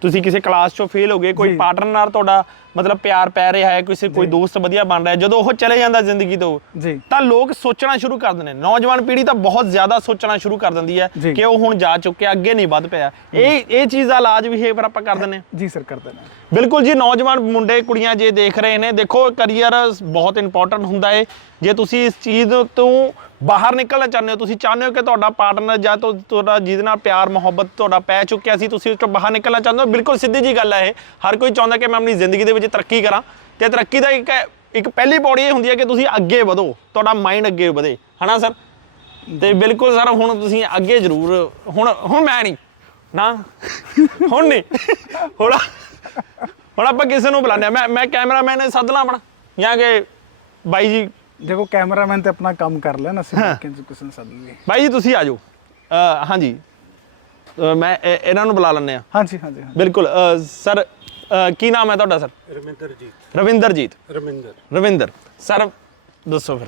ਤੁਸੀਂ ਕਿਸੇ ਕਲਾਸ ਚੋਂ ਫੇਲ ਹੋ ਗਏ ਕੋਈ। ਪਾਰਟਨਰ ਨਾਲ ਤੁਹਾਡਾ ਮਤਲਬ ਪਿਆਰ ਪੈ ਰਿਹਾ ਹੈ ਕਿਸੇ ਕੋਈ ਦੋਸਤ ਵਧੀਆ ਬਣ ਰਿਹਾ ਜਦੋਂ ਉਹ ਚਲੇ ਜਾਂਦਾ ਜ਼ਿੰਦਗੀ ਤੋਂ ਜੀ। ਤਾਂ ਲੋਕ ਸੋਚਣਾ ਸ਼ੁਰੂ ਕਰ ਦਿੰਦੇ ਨੇ। ਨੌਜਵਾਨ ਪੀੜ੍ਹੀ ਤਾਂ ਬਹੁਤ ਜ਼ਿਆਦਾ ਸੋਚਣਾ ਸ਼ੁਰੂ ਕਰ ਦਿੰਦੀ ਹੈ। ਕਿ ਉਹ ਹੁਣ ਜਾ ਚੁੱਕਿਆ ਅੱਗੇ ਨਹੀਂ ਵੱਧ ਪਿਆ। ਇਹ ਇਹ ਚੀਜ਼ ਦਾ ਇਲਾਜ ਪਰ ਆਪਾਂ ਕਰ ਦਿੰਦੇ ਜੀ ਸਰ ਕਰਦੇ ਨੇ ਬਿਲਕੁਲ ਜੀ ਨੌਜਵਾਨ ਮੁੰਡੇ ਕੁੜੀਆਂ ਜੇ ਦੇਖ ਰਹੇ ਨੇ ਦੇਖੋ ਕੈਰੀਅਰ ਬਹੁਤ ਇੰਪੋਰਟੈਂਟ ਹੁੰਦਾ ਹੈ। ਜੇ ਤੁਸੀਂ ਇਸ ਚੀਜ਼ ਤੋਂ ਬਾਹਰ ਨਿਕਲਣਾ ਚਾਹੁੰਦੇ ਹੋ, ਤੁਸੀਂ ਚਾਹੁੰਦੇ ਹੋ ਕਿ ਤੁਹਾਡਾ ਪਾਰਟਨਰ ਜਾਂ ਤੁਹਾਡਾ ਜਿਹਦੇ ਨਾਲ ਪਿਆਰ, ਮੁਹੱਬਤ ਤੁਹਾਡਾ ਪੈ ਚੁੱਕਿਆ ਸੀ, ਤੁਸੀਂ ਉਸ ਤੋਂ ਬਾਹਰ ਨਿਕਲਣਾ ਚਾਹੁੰਦੇ ਹੋ, ਬਿਲਕੁਲ ਸਿੱਧੀ ਜੀ ਗੱਲ ਹੈ ਇਹ। ਹਰ ਕੋਈ ਚਾਹੁੰਦਾ ਕਿ ਮੈਂ ਆਪਣੀ ਜ਼ਿੰਦਗੀ ਦੇ ਵਿੱਚ ਤਰੱਕੀ ਕਰਾਂ। ਤੇ ਤਰੱਕੀ ਦਾ ਇੱਕ ਇੱਕ ਪਹਿਲੀ ਪੌੜੀ ਇਹ ਹੁੰਦੀ ਹੈ ਕਿ ਤੁਸੀਂ ਅੱਗੇ ਵਧੋ, ਤੁਹਾਡਾ ਮਾਈਂਡ ਅੱਗੇ ਵਧੇ। ਹਨਾ ਸਰ? ਤੇ ਬਿਲਕੁਲ ਸਰ, ਹੁਣ ਤੁਸੀਂ ਅੱਗੇ ਜ਼ਰੂਰ, ਹੁਣ ਹੁਣ ਮੈਂ ਨਹੀਂ, ਨਾ? ਹੁਣ ਨਹੀਂ। ਹੁਣ ਹੁਣ ਆਪਾਂ ਕਿਸੇ ਨੂੰ ਬੁਲਾਉਂਦੇ ਆ ਮੈਂ ਮੈਂ ਕੈਮਰਾਮੈਨ ਸੱਦ ਲਾਂ ਆਪਣਾ, ਜਾਂ ਕਿ ਬਾਈ ਜੀ ਦੇਖੋ ਕੈਮਰਾਮੈਨ ਤੇ ਆਪਣਾ ਕੰਮ ਕਰ ਲੈਣ ਅਸੀਂ ਬਾਕੀ ਨੂੰ ਕਿਸੇ ਨੂੰ ਸੱਦ ਲਈਏ। ਬਾਈ ਜੀ ਤੁਸੀਂ ਆ ਜਾਓ। ਅਹ ਹਾਂਜੀ। ਅਹ ਮੈਂ ਇਹ- ਇਹਨਾਂ ਨੂੰ ਬੁਲਾ ਲੈਂਦੇ ਆ ਹਾਂਜੀ ਹਾਂਜੀ ਹਾਂਜੀ। ਬਿਲਕੁਲ ਅਹ ਸਰ ਅਹ ਕੀ ਨਾਮ ਹੈ ਤੁਹਾਡਾ ਸਰ? ਰਮਿੰਦਰਜੀਤ ਰਵਿੰਦਰਜੀਤ। ਰਮਿੰਦਰ ਰਵਿੰਦਰ ਸਰ ਦੱਸੋ ਫਿਰ।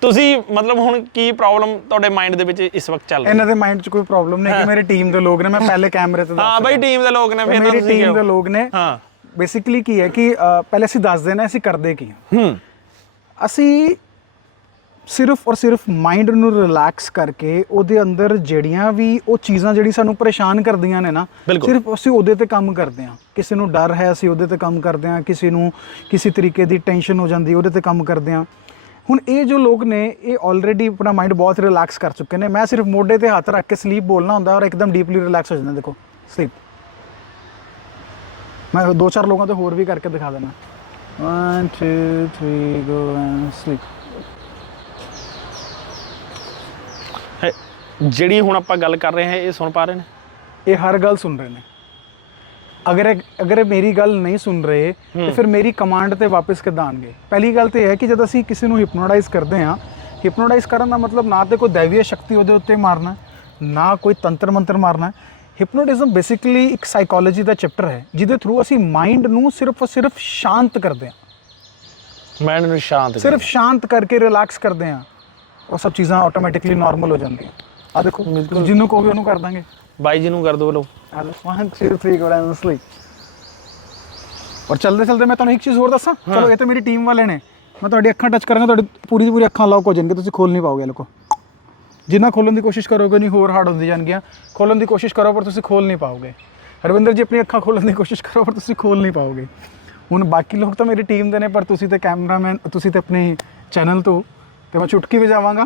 ਤੁਸੀਂ ਮਤਲਬ ਹੁਣ ਕੀ ਪ੍ਰੋਬਲਮ ਤੁਹਾਡੇ ਮਾਈਂਡ ਦੇ ਵਿੱਚ ਇਸ ਵਕਤ ਚੱਲ ਰਹੀ? ਹੈ ਇਹਨਾਂ ਦੇ ਮਾਈਂਡ 'ਚ ਕੋਈ ਪ੍ਰੋਬਲਮ ਨਹੀਂ ਕਿ ਮੇਰੀ ਟੀਮ ਦੇ ਲੋਕ ਨੇ ਮੈਂ ਪਹਿਲੇ ਕੈਮਰੇ ਤੇ ਦੱਸ ਹਾਂ ਬਾਈ ਟੀਮ ਦੇ ਲੋਕ ਨੇ। ਫਿਰ ਮੇਰੀ ਤੁਸੀਂ ਟੀਮ ਦੇ? ਲੋਕ ਨੇ। ਹਾਂ। ਬੇਸਿਕਲੀ ਕੀ ਹੈ ਕਿ ਅ, ਪਹਿਲੇ ਅਸੀਂ ਦੱਸ ਦੇਣਾ ਅਸੀਂ ਕਰਦੇ ਕੀ ਹਾਂ। ਹੂੰ। ਅਸੀਂ ਸਿਰਫ ਔਰ ਸਿਰਫ ਮਾਈਂਡ ਨੂੰ ਰਿਲੈਕਸ ਕਰਕੇ ਉਹਦੇ ਅੰਦਰ ਜਿਹੜੀਆਂ ਵੀ ਉਹ ਚੀਜ਼ਾਂ ਜਿਹੜੀ ਸਾਨੂੰ ਪਰੇਸ਼ਾਨ ਕਰਦੀਆਂ ਨੇ ਨਾ। ਸਿਰਫ ਅਸੀਂ ਉਹਦੇ ਤੇ ਕੰਮ ਕਰਦੇ ਹਾਂ। ਕਿਸੇ ਨੂੰ ਡਰ ਹੈ ਅਸੀਂ ਉਹਦੇ ਤੇ ਕੰਮ ਕਰਦੇ ਹਾਂ। ਕਿਸੇ ਨੂੰ ਕਿਸੇ ਤਰੀਕੇ ਦੀ ਟੈਨਸ਼ਨ ਹੋ ਜਾਂਦੀ ਉਹਦੇ ਤੇ ਕੰਮ ਕਰਦੇ ਹਾਂ। ਹੁਣ ਇਹ ਜੋ ਲੋਕ ਨੇ ਇਹ ਆਲਰੇਡੀ ਆਪਣਾ ਮਾਈਂਡ ਬਹੁਤ ਰਿਲੈਕਸ ਕਰ ਚੁੱਕੇ ਨੇ। ਮੈਂ ਸਿਰਫ ਮੋਢੇ ਤੇ ਹੱਥ ਰੱਖ ਕੇ ਸਲੀਪ ਬੋਲਣਾ ਹੁੰਦਾ ਔਰ ਇੱਕਦਮ ਡੀਪਲੀ ਰਿਲੈਕਸ ਹੋ ਜਾਂਦਾ ਦੇਖੋ ਸਲੀਪ ਮੈਂ ਦੋ ਚਾਰ ਲੋਕਾਂ ਤੇ ਹੋਰ ਵੀ ਕਰਕੇ ਦਿਖਾ ਦੇਣਾ 1 2 3 ਗੋ ਐਂਡ ਸਲੀਪ ਹੈ, ਜਿਹੜੀ ਹੁਣ ਆਪਾਂ ਗੱਲ ਕਰ ਰਹੇ ਹਾਂ ਇਹ ਸੁਣ ਪਾ ਰਹੇ ਨੇ? ਇਹ ਹਰ ਗੱਲ ਸੁਣ ਰਹੇ ਨੇ। ਅਗਰ ਅਗਰ ਮੇਰੀ ਗੱਲ ਨਹੀਂ ਸੁਣ ਰਹੇ ਤੇ ਫਿਰ ਮੇਰੀ ਕਮਾਂਡ ਤੇ ਵਾਪਸ ਕਿੱਦਾਂ ਆਣਗੇ ਪਹਿਲੀ ਗੱਲ ਤੇ ਇਹ ਹੈ ਕਿ ਜਦ ਅਸੀਂ ਕਿਸੇ ਨੂੰ ਹਿਪਨੋਟਾਈਜ਼ ਕਰਦੇ ਹਾਂ ਹਿਪਨੋਟਾਈਜ਼ ਕਰਨ ਦਾ ਮਤਲਬ ਨਾ ਤੇ ਕੋਈ ਦੈਵੀय ਸ਼ਕਤੀ ਉਹਦੇ ਉੱਤੇ ਮਾਰਨਾ ਨਾ ਕੋਈ ਤੰਤਰ ਮੰਤਰ ਮਾਰਨਾ। ਹਿਪਨੋਟਿਜ਼ਮ ਬੇਸਿਕਲੀ ਇੱਕ ਸਾਈਕੋਲੋਜੀ ਦਾ ਚੈਪਟਰ ਹੈ ਜਿਹਦੇ ਥਰੂ ਅਸੀਂ ਮਾਈਂਡ ਨੂੰ ਸਿਰਫ ਔਰ ਸਿਰਫ ਸ਼ਾਂਤ ਕਰਦੇ ਹਾਂ। ਮਾਈਂਡ ਨੂੰ ਸ਼ਾਂਤ ਸਿਰਫ ਸ਼ਾਂਤ ਕਰਕੇ ਰਿਲੈਕਸ ਕਰਦੇ ਹਾਂ। ਉਹ ਸਭ ਚੀਜ਼ਾਂ ਆਟੋਮੈਟਿਕਲੀ ਨਾਰਮਲ ਹੋ ਜਾਂਦੀਆਂ। ਆ ਦੇਖੋ ਜਿਹਨੂੰ ਕਹੋਗੇ ਉਹਨੂੰ ਕਰ ਦਾਂਗੇ। ਬਾਈ ਜੀ ਨੂੰ ਕਰ ਦੋ ਲੋ ਹੈਲੋ 1 2 3 ਗੋ ਡਾਊਨ ਸਲੀਪ ਔਰ ਚਲਦੇ ਚਲਦੇ ਮੈਂ ਤੁਹਾਨੂੰ ਇੱਕ ਚੀਜ਼ ਹੋਰ ਦੱਸਾਂ। ਚਲੋ ਇਹ ਤਾਂ ਮੇਰੀ ਟੀਮ ਵਾਲੇ ਨੇ। ਮੈਂ ਤੁਹਾਡੀ ਅੱਖਾਂ ਟੱਚ ਕਰਾਂਗਾ ਤੁਹਾਡੀ ਪੂਰੀ ਦੀ ਪੂਰੀ ਅੱਖਾਂ ਲੌਕ ਹੋ ਜਾਣਗੀਆਂ ਤੁਸੀਂ ਖੋਲ ਨਹੀਂ ਪਾਓਗੇ ਲੋਕੋ। ਜਿੰਨਾ ਖੋਲਣ ਦੀ ਕੋਸ਼ਿਸ਼ ਕਰੋਗੇ ਨਹੀਂ ਹੋਰ ਹਾਰਡ ਹੁੰਦੀ ਜਾਣਗੀਆਂ। ਖੋਲਣ ਦੀ ਕੋਸ਼ਿਸ਼ ਕਰੋ ਪਰ ਤੁਸੀਂ ਖੋਲ ਨਹੀਂ ਪਾਓਗੇ। ਹਰਵਿੰਦਰ ਜੀ ਆਪਣੀ ਅੱਖਾਂ ਖੋਲਣ ਦੀ ਕੋਸ਼ਿਸ਼ ਕਰੋ ਪਰ ਤੁਸੀਂ ਖੋਲ ਨਹੀਂ ਪਾਓਗੇ। ਹੁਣ ਬਾਕੀ ਲੋਕ ਤਾਂ ਮੇਰੀ ਟੀਮ ਦੇ ਨੇ ਪਰ ਤੁਸੀਂ ਤੇ ਕੈਮਰਾਮੈਨ ਤੁਸੀਂ ਤੇ ਆਪਣੇ ਚੈਨਲ ਤੋਂ ਤੇ ਮੈਂ ਚੁਟਕੀ ਵਜਾਵਾਂਗਾ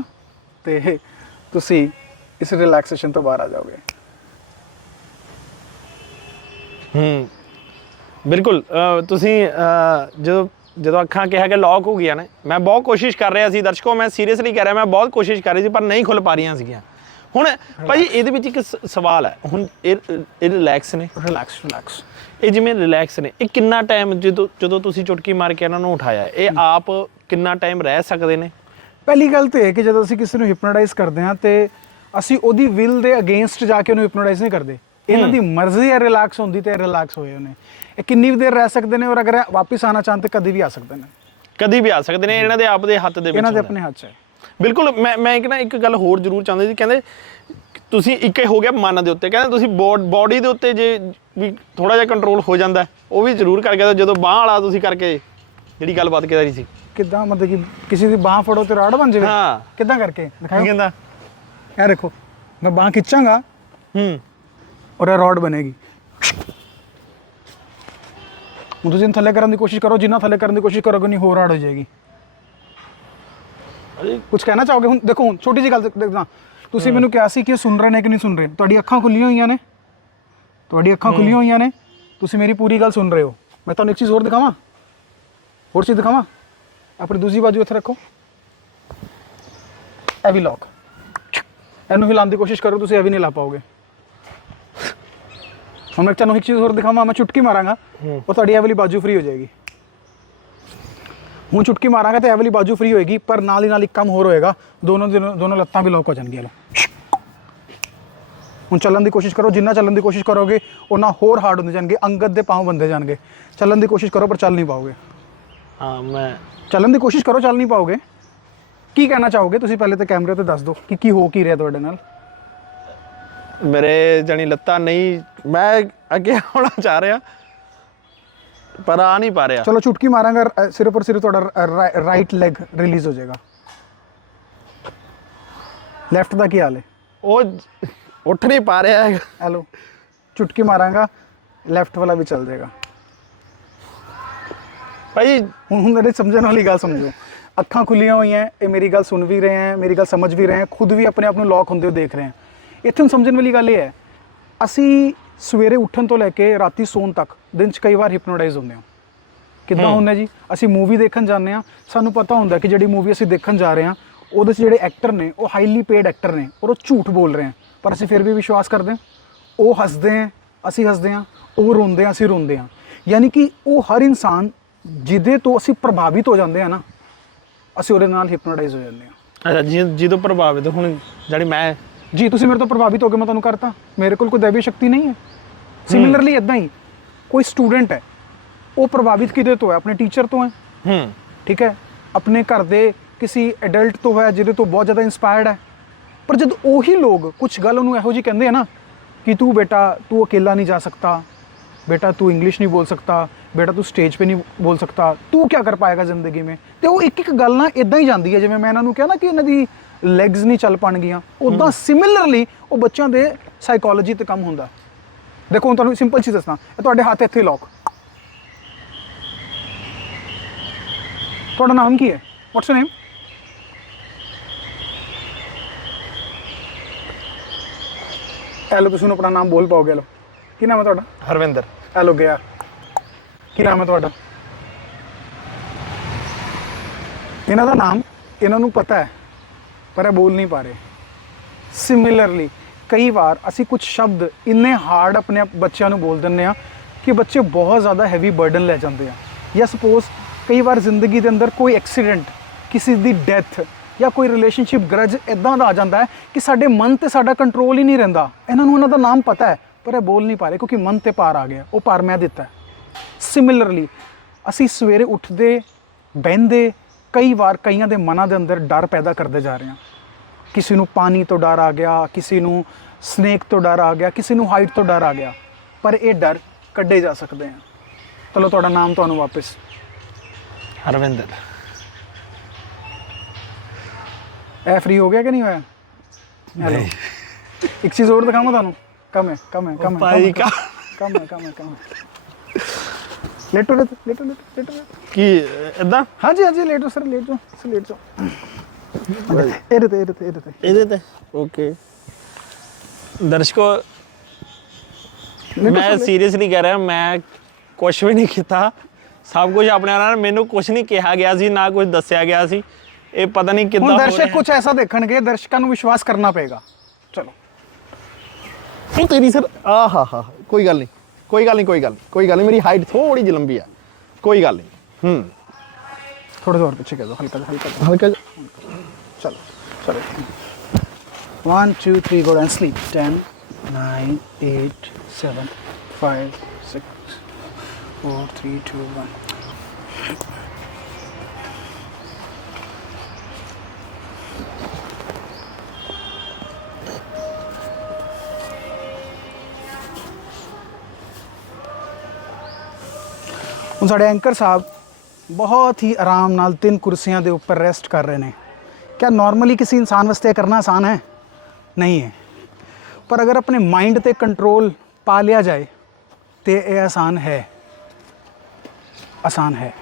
ਤੇ ਤੁਸੀਂ ਇਸ ਰਿਲੈਕਸੇਸ਼ਨ ਤੋਂ ਬਾਹਰ ਆ ਜਾਓਗੇ। ਹੂੰ। ਬਿਲਕੁਲ ਤੁਸੀਂ ਜਦੋਂ ਜਦੋਂ ਅੱਖਾਂ ਕਿਹਾ ਕਿ ਲੌਕ ਹੋ ਗਈਆਂ ਨੇ ਮੈਂ ਬਹੁਤ ਕੋਸ਼ਿਸ਼ ਕਰ ਰਿਹਾ ਸੀ ਦਰਸ਼ਕੋ ਮੈਂ ਸੀਰੀਅਸਲੀ ਕਹਿ ਰਿਹਾ ਮੈਂ ਬਹੁਤ ਕੋਸ਼ਿਸ਼ ਕਰ ਰਹੀ ਸੀ ਪਰ ਨਹੀਂ ਖੁੱਲ ਪਾ ਰਹੀਆਂ ਸੀਗੀਆਂ। ਹੁਣ ਭਾਜੀ ਇਹਦੇ ਵਿੱਚ ਇੱਕ ਸਵਾਲ ਹੈ। ਹੁਣ ਇਹ ਇਹ ਰਿਲੈਕਸ ਨੇ। ਰਿਲੈਕਸ ਰਿਲੈਕਸ ਇਹ ਜਿਵੇਂ ਰਿਲੈਕਸ ਨੇ ਇਹ ਕਿੰਨਾ ਟਾਈਮ ਜਦੋਂ ਜਦੋਂ ਤੁਸੀਂ ਚੁਟਕੀ ਮਾਰ ਕੇ ਇਹਨਾਂ ਨੂੰ ਉਠਾਇਆ ਇਹ ਆਪ ਕਿੰਨਾ ਟਾਈਮ ਰਹਿ ਸਕਦੇ ਨੇ? ਪਹਿਲੀ ਗੱਲ ਤੇ ਹੈ ਕਿ ਜਦੋਂ ਅਸੀਂ ਕਿਸੇ ਨੂੰ ਹਿਪਨੋਟਾਈਜ਼ ਕਰਦੇ ਹਾਂ ਤੇ ਅਸੀਂ ਉਹਦੀ ਵਿਲ ਦੇ ਅਗੇਂਸਟ ਜਾ ਕੇ ਉਹਨੂੰ ਹਿਪਨੋਟਾਈਜ਼ ਨਹੀਂ ਕਰਦੇ। ਇਹਨਾਂ ਦੀ ਮਰਜ਼ੀ ਹੈ ਰਿਲੈਕਸ ਹੁੰਦੀ ਤੇ ਰਿਲੈਕਸ ਹੋਏ ਉਹਨੇ। ਇਹ ਕਿੰਨੀ ਵੀ ਦੇਰ ਰਹਿ ਸਕਦੇ ਨੇ ਔਰ ਅਗਰ ਇਹ ਵਾਪਸ ਆਣਾ ਚਾਹਣ ਤੇ ਕਦੇ ਵੀ ਆ ਸਕਦੇ ਨੇ। ਕਦੀ ਵੀ ਆ ਸਕਦੇ ਨੇ ਇਹਨਾਂ ਦੇ ਆਪ ਦੇ ਹੱਥ ਦੇ ਵਿੱਚ ਇਹਨਾਂ ਦੇ। ਆਪਣੇ ਹੱਥ 'ਚ ਹੈ। ਬਿਲਕੁਲ ਮੈਂ ਮੈਂ ਇੱਕ ਨਾ ਇੱਕ ਗੱਲ ਹੋਰ ਜ਼ਰੂਰ ਚਾਹੁੰਦਾ ਸੀ ਕਹਿੰਦੇ ਤੁਸੀਂ ਇੱਕ ਇਹ ਹੋ ਗਿਆ ਮਨ ਦੇ ਉੱਤੇ। ਕਹਿੰਦੇ ਤੁਸੀਂ ਬਾਡੀ ਦੇ ਉੱਤੇ ਜੇ ਵੀ ਥੋੜਾ ਜਿਹਾ ਕੰਟਰੋਲ ਹੋ ਜਾਂਦਾ ਉਹ ਵੀ ਜ਼ਰੂਰ ਕਰਕੇ ਦਿਓ। ਜਦੋਂ ਬਾਹ ਵਾਲਾ ਤੁਸੀਂ ਕਰਕੇ ਜਿਹੜੀ ਗੱਲਬਾਤ ਕਰ ਰਹੀ ਸੀ। ਕਿੱਦਾਂ ਮਤਲਬ ਕਿ ਕਿਸੇ ਦੀ ਬਾਹ ਫੜੋ ਤੇ ਰਾੜ ਬਣ ਜਾਵੇ? ਹਾਂ। ਕਿੱਦਾਂ ਕਰਕੇ? ਕੀ ਦਿਖਾਓ ਕਹਿੰਦਾ ਇਹ ਦੇਖੋ ਮੈਂ ਬਾਹ ਖਿੱਚਾਂਗਾ। ਹੂੰ। ਔਰ ਇਹ ਰੋਡ ਬਣੇਗੀ। ਹੁਣ ਤੁਸੀਂ ਇਹਨੂੰ ਥੱਲੇ ਕਰਨ ਦੀ ਕੋਸ਼ਿਸ਼ ਕਰੋ ਜਿੰਨਾ ਥੱਲੇ ਕਰਨ ਦੀ ਕੋਸ਼ਿਸ਼ ਕਰੋਗੇ ਨਹੀਂ ਹੋਰ ਰਾੜ ਹੋ ਜਾਏਗੀ। ਕੁਝ ਕਹਿਣਾ ਚਾਹੋਗੇ? ਹੁਣ ਦੇਖੋ ਹੁਣ ਛੋਟੀ ਜਿਹੀ ਗੱਲ ਦੇਖ- ਦੇਖਦਾ। ਤੁਸੀਂ ਮੈਨੂੰ ਕਿਹਾ ਸੀ ਕਿ ਇਹ ਸੁਣ ਰਹੇ ਨੇ ਕਿ ਨਹੀਂ ਸੁਣ ਰਹੇ? ਤੁਹਾਡੀ ਅੱਖਾਂ ਖੁੱਲੀਆਂ ਹੋਈਆਂ ਨੇ। ਤੁਹਾਡੀ ਅੱਖਾਂ ਖੁੱਲੀਆਂ ਹੋਈਆਂ ਨੇ। ਤੁਸੀਂ ਮੇਰੀ ਪੂਰੀ ਗੱਲ ਸੁਣ ਰਹੇ ਹੋ। ਮੈਂ ਤੁਹਾਨੂੰ ਇੱਕ ਚੀਜ਼ ਹੋਰ ਦਿਖਾਵਾਂ? ਹੋਰ ਚੀਜ਼ ਦਿਖਾਵਾਂ? ਆਪਣੀ ਦੂਜੀ ਬਾਜੂ ਇੱਥੇ ਰੱਖੋ। ਇਹ ਵੀ ਲੌਕ ਇਹਨੂੰ ਹਿਲਾਉਣ ਦੀ ਕੋਸ਼ਿਸ਼ ਕਰੋ ਤੁਸੀਂ ਇਹ ਵੀ ਨਹੀਂ ਲਾ ਪਾਓਗੇ। ਹੁਣ ਮੈਂ ਤੁਹਾਨੂੰ ਇੱਕ ਚੀਜ਼ ਹੋਰ ਦਿਖਾਵਾਂ ਮੈਂ ਚੁਟਕੀ ਮਾਰਾਂਗਾ ਉਹ ਤੁਹਾਡੀ ਇਹ ਵਾਲੀ ਬਾਜੂ ਫ੍ਰੀ ਹੋ ਜਾਏਗੀ। ਹੁਣ ਚੁਟਕੀ ਮਾਰਾਂਗਾ ਤੇ ਇਹ ਵਾਲੀ ਬਾਜੂ ਫ੍ਰੀ ਹੋਏਗੀ ਪਰ ਨਾਲ ਹੀ ਨਾਲ ਇੱਕ ਕੰਮ ਹੋਰ ਹੋਏਗਾ ਦੋਨੋਂ ਦੋਨੋਂ ਦੋਨੋਂ ਲੱਤਾਂ ਵੀ ਲੌਕ ਹੋ ਜਾਣਗੀਆਂ ਹੁਣ ਚੱਲਣ ਦੀ ਕੋਸ਼ਿਸ਼ ਕਰੋ ਜਿੰਨਾ ਚੱਲਣ ਦੀ ਕੋਸ਼ਿਸ਼ ਕਰੋਗੇ ਉਹਨਾਂ ਹੋਰ ਹਾਰਡ ਹੁੰਦੇ ਜਾਣਗੇ ਅੰਗਦ ਦੇ ਪਾँव ਬੰਦੇ ਜਾਣਗੇ। ਚੱਲਣ ਦੀ ਕੋਸ਼ਿਸ਼ ਕਰੋ ਪਰ ਚੱਲ ਨਹੀਂ ਪਾਓਗੇ। ਹਾਂ ਮੈਂ ਚੱਲਣ ਦੀ ਕੋਸ਼ਿਸ਼ ਕਰੋ ਚੱਲ ਨਹੀਂ ਪਾਓਗੇ। ਕੀ ਕਹਿਣਾ ਚਾਹੋਗੇ? ਤੁਸੀਂ ਪਹਿਲੇ ਤੇ ਕੈਮਰੇ ਤੇ ਦੱਸ ਦਿਓ ਕਿ ਕੀ ਹੋ ਕੀ ਰਿਹਾ ਤੁਹਾਡੇ ਨਾਲ। ਮੇਰੇ ਜਾਨੀ ਲੱਤਾਂ ਨਹੀਂ ਮੈਂ ਅੱਗੇ ਆਉਣਾ ਚਾਹ ਰਿਹਾ ਪਰ ਆ ਨਹੀਂ ਪਾ ਰਿਹਾ। ਚਲੋ ਚੁਟਕੀ ਮਾਰਾਂਗਾ ਅ, ਸਿਰਫ ਔਰ ਸਿਰਫ ਤੁਹਾਡਾ ਰਾਈਟ ਲੈਗ ਰਿਲੀਜ਼ ਹੋ ਜਾਏਗਾ। ਲੈਫਟ ਦਾ ਕੀ ਹਾਲ ਹੈ? ਉਹ ਉੱਠ ਨਹੀਂ ਪਾ ਰਿਹਾ ਹੈਗਾ। ਹੈਲੋ ਚੁਟਕੀ ਮਾਰਾਂਗਾ ਲੈਫਟ ਵਾਲਾ ਵੀ ਚੱਲ ਜਾਏਗਾ। ਭਾਈ ਹੁਣ ਹੁਣ ਮੇਰੇ ਸਮਝਣ ਵਾਲੀ ਗੱਲ ਸਮਝੋ। ਅੱਖਾਂ ਖੁੱਲੀਆਂ ਹੋਈਆਂ ਇਹ ਮੇਰੀ ਗੱਲ ਸੁਣ ਵੀ ਰਹੇ ਹੈ ਮੇਰੀ ਗੱਲ ਸਮਝ ਵੀ ਰਹੇ ਹੈ ਖੁਦ ਵੀ ਆਪਣੇ ਆਪ ਨੂੰ ਲੌਕ ਹੁੰਦੇ ਹੋਏ ਦੇਖ ਰਹੇ ਹੈ। ਇੱਥੇ ਹੁਣ ਸਮਝਣ ਵਾਲੀ ਗੱਲ ਇਹ ਹੈ ਅਸੀਂ ਸਵੇਰੇ ਉੱਠਣ ਤੋਂ ਲੈ ਕੇ ਰਾਤੀ ਸੌਣ ਤੱਕ ਦਿਨ 'ਚ ਕਈ ਵਾਰ ਹਿਪਨੋਟਾਈਜ਼ ਹੁੰਦੇ ਹਾਂ। ਕਿੱਦਾਂ ਹੁੰਦਾ ਜੀ? ਅਸੀਂ ਮੂਵੀ ਦੇਖਣ ਜਾਂਦੇ ਹਾਂ ਸਾਨੂੰ ਪਤਾ ਹੁੰਦਾ ਕਿ ਜਿਹੜੀ ਮੂਵੀ ਅਸੀਂ ਦੇਖਣ ਜਾ ਰਹੇ ਹਾਂ ਉਹਦੇ 'ਚ ਜਿਹੜੇ ਐਕਟਰ ਨੇ ਉਹ ਹਾਈਲੀ ਪੇਡ ਐਕਟਰ ਨੇ ਔਰ ਉਹ ਝੂਠ ਬੋਲ ਰਹੇ ਹਨ ਪਰ ਅਸੀਂ ਫਿਰ ਵੀ ਵਿਸ਼ਵਾਸ ਕਰਦੇ ਹਾਂ ਉਹ ਹੱਸਦੇ ਹਾਂ ਅਸੀਂ ਹੱਸਦੇ ਹਾਂ ਉਹ ਰੋਂਦੇ ਹਾਂ ਅਸੀਂ ਰੋਂਦੇ ਹਾਂ। ਯਾਨੀ ਕਿ ਉਹ ਹਰ ਇਨਸਾਨ ਜਿਹਦੇ ਤੋਂ ਅਸੀਂ ਪ੍ਰਭਾਵਿਤ ਹੋ ਜਾਂਦੇ ਹਾਂ ਨਾ ਅਸੀਂ ਉਹਦੇ ਨਾਲ ਹਿਪਨੋਟਾਈਜ਼ ਹੋ ਜਾਂਦੇ ਹਾਂ ਅੱਛਾ ਜੀ ਜਦੋਂ ਪ੍ਰਭਾਵਿਤ ਹੁਣ ਜਿਹੜੀ ਮੈਂ ਜੀ ਤੁਸੀਂ ਮੇਰੇ ਤੋਂ ਪ੍ਰਭਾਵਿਤ ਹੋ ਕੇ ਮੈਂ ਤੁਹਾਨੂੰ ਕਰਤਾ ਮੇਰੇ ਕੋਲ ਕੋਈ ਦੈਵੀ ਸ਼ਕਤੀ ਨਹੀਂ ਹੈ ਸਿਮਿਲਰਲੀ ਇਦਾਂ ਹੀ ਕੋਈ ਸਟੂਡੈਂਟ ਹੈ ਉਹ ਪ੍ਰਭਾਵਿਤ ਕਿਹਦੇ ਤੋਂ ਹੈ ਆਪਣੇ ਟੀਚਰ ਤੋਂ ਹੈ ਹੂੰ ਠੀਕ ਹੈ ਆਪਣੇ ਘਰ ਦੇ ਕਿਸੇ ਐਡਲਟ ਤੋਂ ਹੈ ਜਿਹਦੇ ਤੋਂ ਬਹੁਤ ਜ਼ਿਆਦਾ ਇਨਸਪਾਇਰਡ ਹੈ ਪਰ ਜਦ ਉਹੀ ਲੋਕ ਕੁਝ ਗੱਲ ਉਹਨੂੰ ਇਹੋ ਜਿਹੀ ਕਹਿੰਦੇ ਆ ਨਾ ਕਿ ਤੂੰ ਬੇਟਾ ਤੂੰ ਅਕੇਲਾ ਨਹੀਂ ਜਾ ਸਕਤਾ बेटा तू इंग्लिश नहीं बोल सकता ਬੇਟਾ ਤੂੰ ਸਟੇਜ 'ਤੇ ਨਹੀਂ ਬੋਲ ਸਕਦਾ ਤੂੰ ਕੀ ਕਰ ਪਾਏਗਾ ਜ਼ਿੰਦਗੀ ਮੇਂ? ਤੇ ਉਹ ਇੱਕ ਇੱਕ ਗੱਲ ਨਾ ਇਦਾਂ ਹੀ ਜਾਂਦੀ ਹੈ ਜਿਵੇਂ ਮੈਂ ਇਹਨਾਂ ਨੂੰ ਕਿਹਾ ਨਾ ਕਿ ਇਹਨਾਂ ਦੀ ਲੈਗਸ ਨਹੀਂ ਚੱਲ ਪਾਣਗੀਆਂ। ਉਦਾਂ ਸਿਮਿਲਰਲੀ ਉਹ ਬੱਚਿਆਂ ਦੇ ਸਾਈਕੋਲੋਜੀ ਤੇ ਕੰਮ ਹੁੰਦਾ। ਦੇਖੋ ਹੁਣ ਤੁਹਾਨੂੰ ਸਿੰਪਲ ਚੀਜ਼ ਦੱਸਣਾ ਇਹ ਤੁਹਾਡੇ ਹੱਥ ਇੱਥੇ ਲੌਕ ਤੁਹਾਡਾ ਨਾਮ ਕੀ ਹੈ? ਵਾਟਸ ਨੇਮ ਐਲੋ ਤੁਸੀਂ ਨੂੰ ਆਪਣਾ ਨਾਮ ਬੋਲ ਪਾਓਗੇ ਐਲੋ ਕੀ ਨਾਮ ਹੈ ਤੁਹਾਡਾ? ਹਰਵਿੰਦਰ। ਐਲੋ ਗਿਆ। ਕੀ ਨਾਮ ਹੈ ਤੁਹਾਡਾ? ਇਹਨਾਂ ਦਾ ਨਾਮ ਇਹਨਾਂ ਨੂੰ ਪਤਾ ਹੈ, ਪਰ ਇਹ ਬੋਲ ਨਹੀਂ ਪਾ ਰਹੇ। ਸਿਮਿਲਰਲੀ ਕਈ ਵਾਰ ਅਸੀਂ ਕੁਝ ਸ਼ਬਦ ਇੰਨੇ ਹਾਰਡ ਆਪਣੇ ਬੱਚਿਆਂ ਨੂੰ ਬੋਲ ਦਿੰਦੇ ਆ ਕਿ ਬੱਚੇ ਬਹੁਤ ਜ਼ਿਆਦਾ ਹੈਵੀ ਬਰਡਨ ਲੈ ਜਾਂਦੇ ਆ। ਜਾਂ ਸਪੋਜ਼ ਕਈ ਵਾਰ ਜ਼ਿੰਦਗੀ ਦੇ ਅੰਦਰ ਕੋਈ ਐਕਸੀਡੈਂਟ ਕਿਸੇ ਦੀ ਡੈਥ ਜਾਂ ਕੋਈ ਰਿਲੇਸ਼ਨਸ਼ਿਪ ਗਰਜ ਇਦਾਂ ਦਾ ਆ ਜਾਂਦਾ ਹੈ ਕਿ ਸਾਡੇ ਮਨ ਤੇ ਸਾਡਾ ਕੰਟਰੋਲ ਹੀ ਨਹੀਂ ਰਹਿੰਦਾ। ਇਹਨਾਂ ਨੂੰ ਉਹਨਾਂ ਦਾ ਨਾਮ ਪਤਾ ਹੈ, ਪਰ ਇਹ ਬੋਲ ਨਹੀਂ ਪਾ ਰਹੇ ਕਿਉਂਕਿ ਮਨ ਤੇ ਪਾਰ ਆ ਗਿਆ, ਉਹ ਪਾਰ ਮੈਂ ਦਿੱਤਾ ਸਿਮਿਲਰਲੀ ਅਸੀਂ ਸਵੇਰੇ ਉੱਠਦੇ ਬਹਿੰਦੇ ਕਈ ਵਾਰ ਕਈਆਂ ਦੇ ਮਨਾਂ ਦੇ ਅੰਦਰ ਡਰ ਪੈਦਾ ਕਰਦੇ ਜਾ ਰਹੇ ਹਾਂ। ਕਿਸੇ ਨੂੰ ਪਾਣੀ ਤੋਂ ਡਰ ਆ ਗਿਆ ਕਿਸੇ ਨੂੰ ਸਨੇਕ ਤੋਂ ਡਰ ਆ ਗਿਆ ਕਿਸੇ ਨੂੰ ਹਾਈਟ ਤੋਂ ਡਰ ਆ ਗਿਆ ਪਰ ਇਹ ਡਰ ਕੱਢੇ ਜਾ ਸਕਦੇ ਆ ਚਲੋ ਤੁਹਾਡਾ ਨਾਮ ਤੁਹਾਨੂੰ ਵਾਪਸ। ਹਰਵਿੰਦਰ। ਇਹ ਫ੍ਰੀ ਹੋ ਗਿਆ ਕਿ ਨਹੀਂ ਹੋਇਆ? ਹੈਲੋ ਇੱਕ ਚੀਜ਼ ਹੋਰ ਦਿਖਾਵਾਂ ਤੁਹਾਨੂੰ? ਕਮ ਹੈ ਕਮ ਹੈ ਕਮ ਹੈ ਭਾਈ ਕਮ ਹੈ ਕਮ ਹੈ ਕਮ ਹੈ ਲੇਟੋ ਲੇਟੋ ਲੇਟੋ ਲੇਟੋ ਕੀ ਇਦਾਂ ਹਾਂਜੀ ਹਾਂਜੀ ਲੇਟੋ ਸਰ ਲੇਟੋ ਸਰ ਲੇਟੋ। ਇਹਦੇ ਤੇ ਇਹਦੇ ਤੇ ਇਹਦੇ ਤੇ ਇਹਦੇ ਤੇ ਓਕੇ। ਦਰਸ਼ਕੋ ਮੈਂ ਸੀਰੀਅਸਲੀ ਕਹਿ ਰਿਹਾ ਮੈਂ ਕੁਝ ਵੀ ਨਹੀਂ ਕੀਤਾ। ਸਭ ਕੁਝ ਆਪਣੇ ਨਾਲ। ਮੈਨੂੰ ਕੁਝ ਨਹੀਂ ਕਿਹਾ ਗਿਆ ਸੀ ਨਾ ਕੁਝ ਦੱਸਿਆ ਗਿਆ ਸੀ। ਇਹ ਪਤਾ ਨਹੀਂ ਕਿੱਦਾਂ ਦਰਸ਼ਕ ਕੁਝ ਐਸਾ ਦੇਖਣਗੇ ਦਰਸ਼ਕਾਂ ਨੂੰ ਵਿਸ਼ਵਾਸ ਕਰਨਾ ਪਏਗਾ। ਚਲੋ। ਤੇਰੀ ਸਰ ਆਹਾ ਕੋਈ ਗੱਲ ਨਹੀਂ। ਕੋਈ ਗੱਲ ਨਹੀਂ ਕੋਈ ਗੱਲ ਨਹੀਂ ਕੋਈ ਗੱਲ ਨਹੀਂ ਮੇਰੀ ਹਾਈਟ ਥੋੜੀ ਜਿਹੀ ਲੰਬੀ ਆ ਕੋਈ ਗੱਲ ਨਹੀਂ ਹੂੰ ਥੋੜਾ ਜਿਹਾ ਹੋਰ ਪਿੱਛੇ ਕਰ ਦਿਓ ਹਲਕਾ ਜਿਹਾ ਹਲਕਾ ਜਿਹਾ। ਹਲਕਾ ਜਿਹਾ। ਚਲੋ ਚਲੋ 1 2 3 go and sleep. 10 9 8 7 5 ਹੁਣ ਸਾਡੇ ਐਂਕਰ ਸਾਹਿਬ ਬਹੁਤ ਹੀ ਆਰਾਮ ਨਾਲ ਤਿੰਨ ਕੁਰਸੀਆਂ ਦੇ ਉੱਪਰ ਰੈਸਟ ਕਰ ਰਹੇ ਨੇ। ਕਿਆ ਨਾਰਮਲੀ ਕਿਸੇ ਇਨਸਾਨ ਵਾਸਤੇ ਇਹ ਕਰਨਾ ਆਸਾਨ ਹੈ? ਨਹੀਂ ਹੈ। ਪਰ ਅਗਰ ਆਪਣੇ ਮਾਈਂਡ ਤੇ ਕੰਟਰੋਲ ਪਾ ਲਿਆ ਜਾਏ ਤੇ ਇਹ ਆਸਾਨ ਹੈ। ਆਸਾਨ ਹੈ।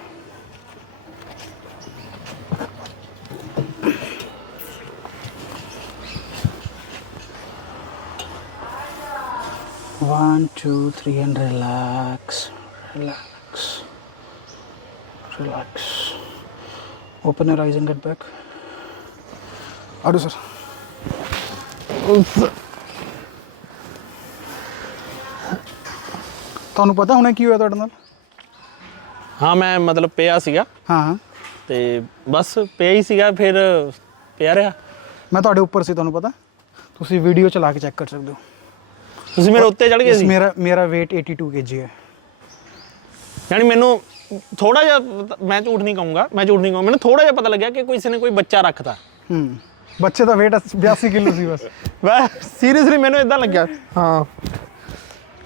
One, two, three, and relax, relax. Open your eyes and get back. ਆਡੋ ਸਰ ਤੁਹਾਨੂੰ ਪਤਾ ਹੋਣਾ ਕੀ ਹੋਇਆ ਤੁਹਾਡੇ ਨਾਲ? ਹਾਂ ਮੈਂ ਮਤਲਬ ਪਿਆ ਸੀਗਾ। ਹਾਂ ਤੇ ਬਸ ਪਿਆ ਹੀ ਸੀਗਾ ਫਿਰ ਪਿਆ ਰਿਹਾ। ਮੈਂ ਤੁਹਾਡੇ ਉੱਪਰ ਸੀ ਤੁਹਾਨੂੰ ਪਤਾ। ਤੁਸੀਂ ਵੀਡੀਓ ਚਲਾ ਕੇ ਚੈੱਕ ਕਰ ਸਕਦੇ ਹੋ। ਤੁਸੀਂ ਮੇਰੇ ਉੱਤੇ ਚੜ ਗਏ ਸੀ? ਮੇਰਾ ਮੇਰਾ weight 82 kg ਹੈ। ਯਾਨੀ ਮੈਨੂੰ ਥੋੜਾ ਜਿਹਾ ਮੈਂ ਝੂਠ ਨਹੀਂ ਕਹੂੰਗਾ ਮੈਂ ਝੂਠ ਨਹੀਂ ਕਹੂੰਗਾ ਮੈਨੂੰ ਥੋੜਾ ਜਿਹਾ ਪਤਾ ਲੱਗਿਆ ਕਿ ਕਿਸੇ ਨੇ ਕੋਈ ਬੱਚਾ ਰੱਖਤਾ। ਹੂੰ ਬੱਚੇ ਦਾ weight 82 ਕਿਲੋ ਸੀ ਬਸ। ਵੈ ਸੀਰੀਅਸਲੀ ਮੈਨੂੰ ਇਦਾਂ ਲੱਗਿਆ। ਹਾਂ।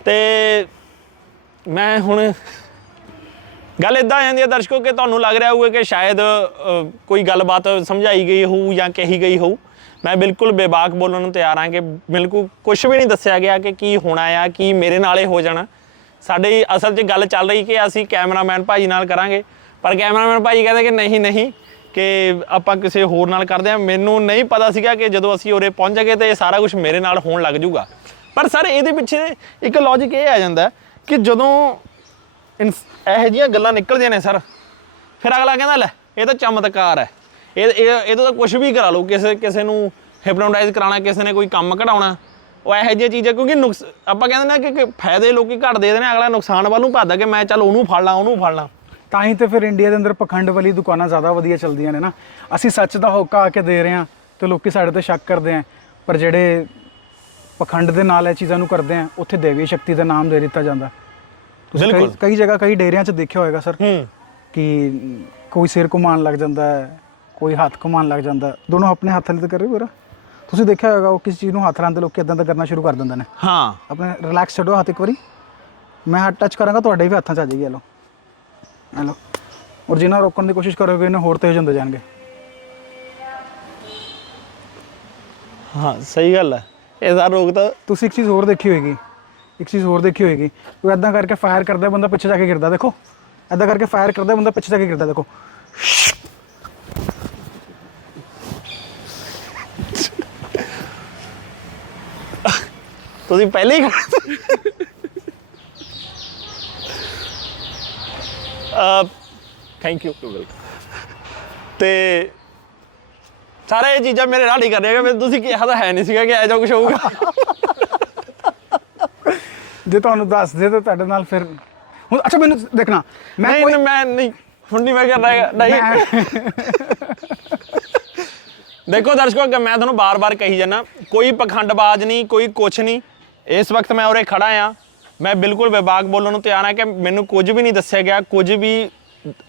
ਤੇ ਮੈਂ ਹੁਣ ਗੱਲ ਇਦਾਂ ਆ ਜਾਂਦੀ ਹੈ ਦਰਸ਼ਕੋ ਕਿ ਤੁਹਾਨੂੰ ਲੱਗ ਰਿਹਾ ਹੋਊਗਾ ਕਿ ਸ਼ਾਇਦ ਕੋਈ ਗੱਲਬਾਤ ਸਮਝਾਈ ਗਈ ਹੋਊ ਜਾਂ ਕਹੀ ਗਈ ਹੋਊ। ਮੈਂ ਬਿਲਕੁਲ ਬੇਬਾਕ ਬੋਲਣ ਨੂੰ ਤਿਆਰ ਹਾਂ ਕਿ ਬਿਲਕੁਲ ਕੁਝ ਵੀ ਨਹੀਂ ਦੱਸਿਆ ਗਿਆ ਕਿ ਕੀ ਹੋਣਾ ਆ ਕੀ ਮੇਰੇ ਨਾਲ ਹੋ ਜਾਣਾ। ਸਾਡੇ ਅਸਲ 'ਚ ਗੱਲ ਚੱਲ ਰਹੀ ਕਿ ਅਸੀਂ ਕੈਮਰਾਮੈਨ ਭਾਜੀ ਨਾਲ ਕਰਾਂਗੇ। ਪਰ ਕੈਮਰਾਮੈਨ ਭਾਜੀ ਕਹਿੰਦੇ ਕਿ ਨਹੀਂ ਨਹੀਂ, ਕਿ ਆਪਾਂ ਕਿਸੇ ਹੋਰ ਨਾਲ ਕਰਦੇ ਆ ਮੈਨੂੰ ਨਹੀਂ ਪਤਾ ਸੀਗਾ ਕਿ ਜਦੋਂ ਅਸੀਂ ਉਰੇ ਪਹੁੰਚਾਂਗੇ ਜਾਗੇ ਤੇ ਇਹ ਸਾਰਾ ਕੁਝ ਮੇਰੇ ਨਾਲ ਹੋਣ ਲੱਗ ਜਾਊਗਾ। ਪਰ ਸਰ, ਇਹਦੇ ਪਿੱਛੇ ਇੱਕ ਲੌਜੀਕ ਇਹ ਆ ਜਾਂਦਾ ਕਿ ਜਦੋਂ ਇਨਫ- ਇਹੋ ਜਿਹੀਆਂ ਗੱਲਾਂ ਨਿਕਲਦੀਆਂ ਨੇ ਸਰ, ਫਿਰ ਅਗਲਾ ਕਹਿੰਦਾ, ਲੈ, ਇਹ ਤਾਂ ਚਮਤਕਾਰ ਹੈ। ਇਹ ਇਹ ਇਹਦਾ ਤਾਂ ਕੁਝ ਵੀ ਕਰਾ ਲਓ। ਕਿਸੇ ਕਿਸੇ ਨੂੰ ਹਿਪਨੋਟਾਈਜ਼ ਕਰਾਉਣਾ, ਕਿਸੇ ਨੇ ਕੋਈ ਕੰਮ ਕਢਾਉਣਾ ਉਹ ਇਹੋ ਜਿਹੀਆਂ ਚੀਜ਼ਾਂ ਕਿਉਂਕਿ ਨੁਕਸ ਆਪਾਂ ਕਹਿੰਦੇ ਨੇ ਕਿ- ਫਾਇਦੇ ਲੋਕੀ ਘੱਟ ਦੇ ਨੇ ਅਗਲਾ ਨੁਕਸਾਨ ਵੱਲ ਨੂੰ ਭੱਜਦਾ ਕਿ ਮੈਂ ਚੱਲ ਉਹਨੂੰ ਫੜ ਲਾਂ ਉਹਨੂੰ ਫੜ ਲਾਂ। ਤਾਂ ਹੀ ਤੇ ਫਿਰ ਇੰਡੀਆ ਦੇ ਅੰਦਰ ਪਖੰਡ ਵਾਲੀ ਦੁਕਾਨਾਂ ਜ਼ਿਆਦਾ ਵਧੀਆ ਚੱਲਦੀਆਂ ਨੇ ਨਾ। ਅਸੀਂ ਸੱਚ ਦਾ ਹੋਕਾ ਆ ਕੇ ਦੇ ਰਹੇ ਹਾਂ ਤੇ ਲੋਕੀ ਸਾਡੇ ਤੇ ਸ਼ੱਕ ਕਰਦੇ ਆ ਪਰ ਜਿਹੜੇ ਪਖੰਡ ਦੇ ਨਾਲ ਇਹ ਚੀਜ਼ਾਂ ਨੂੰ ਕਰਦੇ ਆ ਉੱਥੇ ਦੇਵੀ ਸ਼ਕਤੀ ਦਾ ਨਾਮ ਦੇ ਦਿੱਤਾ ਜਾਂਦਾ। ਤੁਸੀਂ ਕਈ- ਬਿਲਕੁਲ। ਕਈ ਜਗ੍ਹਾ ਕਈ ਡੇਰਿਆਂ 'ਚ ਦੇਖਿਆ ਹੋਏਗਾ ਸਰ ਹੂੰ। ਕਿ ਕੋਈ ਸਿਰ ਘੁਮਾਉਣ ਲੱਗ ਜਾਂਦਾ ਹੈ ਕੋਈ ਹੱਥ ਘੁਮਾਉਣ ਲੱਗ ਜਾਂਦਾ। ਹੈ। ਦੋਨੋਂ ਆਪਣੇ ਹੱਥ ਨਾਲ ਤੇ ਕਰ ਰਹੇ ਹੋ ਤੁਸੀਂ ਦੇਖਿਆ ਹੋਏਗਾ ਉਹ ਕਿਸੇ ਚੀਜ਼ ਨੂੰ ਹੱਥ ਲਾਉਣ ਲੋਕੀ ਇਦਾਂ ਦਾ ਕਰਨਾ ਸ਼ੁਰੂ ਕਰ ਦਿੰਦੇ ਨੇ। ਹਾਂ। ਆਪਣੇ ਰਿਲੈਕਸ ਛੱਡੋ ਹੱਥ ਇੱਕ ਵਾਰੀ। ਮੈਂ ਹੱਥ ਟੱਚ ਕਰਾਂਗਾ ਤੁਹਾਡੇ ਵੀ ਹੱਥਾਂ 'ਚ ਆ ਜਾਏਗੀ ਇਹ ਲਓ ਔਰ ਜਿੰਨਾ ਰੋਕਣ ਦੀ ਕੋਸ਼ਿਸ਼ ਕਰੋਗੇ ਇਹਨਾਂ ਹੋਰ ਤੇਜ਼ ਹੁੰਦੇ ਜਾਣਗੇ। ਹਾਂ ਸਹੀ ਗੱਲ ਹੈ। ਇਹ ਸਾਰਾ ਰੋਗ ਤਾਂ ਤੁਸੀਂ ਇੱਕ ਚੀਜ਼ ਹੋਰ ਦੇਖੀ ਹੋਏਗੀ। ਇੱਕ ਚੀਜ਼ ਹੋਰ ਦੇਖੀ ਹੋਏਗੀ। ਉਹ ਐਦਾਂ ਕਰਕੇ ਫਾਇਰ ਕਰਦਾ ਬੰਦਾ ਪਿੱਛੇ ਜਾ ਕੇ ਗਿਰਦਾ ਦੇਖੋ। ਐਦਾਂ ਕਰਕੇ ਫਾਇਰ ਕਰਦਾ ਬੰਦਾ ਪਿੱਛੇ ਜਾ ਕੇ ਗਿਰਦਾ ਦੇਖੋ। ਤੁਸੀਂ ਪਹਿਲੇ ਹੀ ਅ ਥੈਂਕ ਯੂ ਤੇ ਸਾਰੇ ਇਹ ਚੀਜ਼ਾਂ ਮੇਰੇ ਨਾਲ ਹੀ ਕਰ ਰਹੇ ਹੋ ਤੁਸੀਂ ਕਿਹਾ ਤਾਂ ਹੈ ਨਹੀਂ ਸੀਗਾ ਕਿ ਐਜਾ ਕੁਝ ਹੋਊਗਾ। ਜੇ ਤੁਹਾਨੂੰ ਦੱਸ ਦੇ ਤਾਂ ਤੁਹਾਡੇ ਨਾਲ ਫਿਰ ਹੁਣ ਅੱਛਾ ਮੈਨੂੰ ਦੇਖਣਾ। ਮੈਂ ਨਹੀਂ ਕੋਈ ਨਹੀਂ, ਮੈਂ ਨਹੀਂ ਹੁਣ ਨਹੀਂ ਮੈਂ ਕਰਨਾ ਹੈਗਾ, ਨਹੀਂ। ਦੇਖੋ ਦਰਸ਼ਕੋ ਕਿ ਮੈਂ ਤੁਹਾਨੂੰ ਬਾਰ-ਬਾਰ ਕਹੀ ਜਾਣਾ ਕੋਈ ਪਖੰਡਬਾਜ਼ ਨਹੀਂ ਕੋਈ ਕੁਛ ਨਹੀਂ। ਇਸ ਵਕਤ ਮੈਂ ਉਰੇ ਖੜਾ ਆ। ਮੈਂ ਬਿਲਕੁਲ ਵਿਭਾਗ ਬੋਲਣ ਨੂੰ ਤਿਆਰ ਹਾਂ ਕਿ ਮੈਨੂੰ ਕੁਝ ਵੀ ਨਹੀਂ ਦੱਸਿਆ ਗਿਆ, ਕੁਝ ਵੀ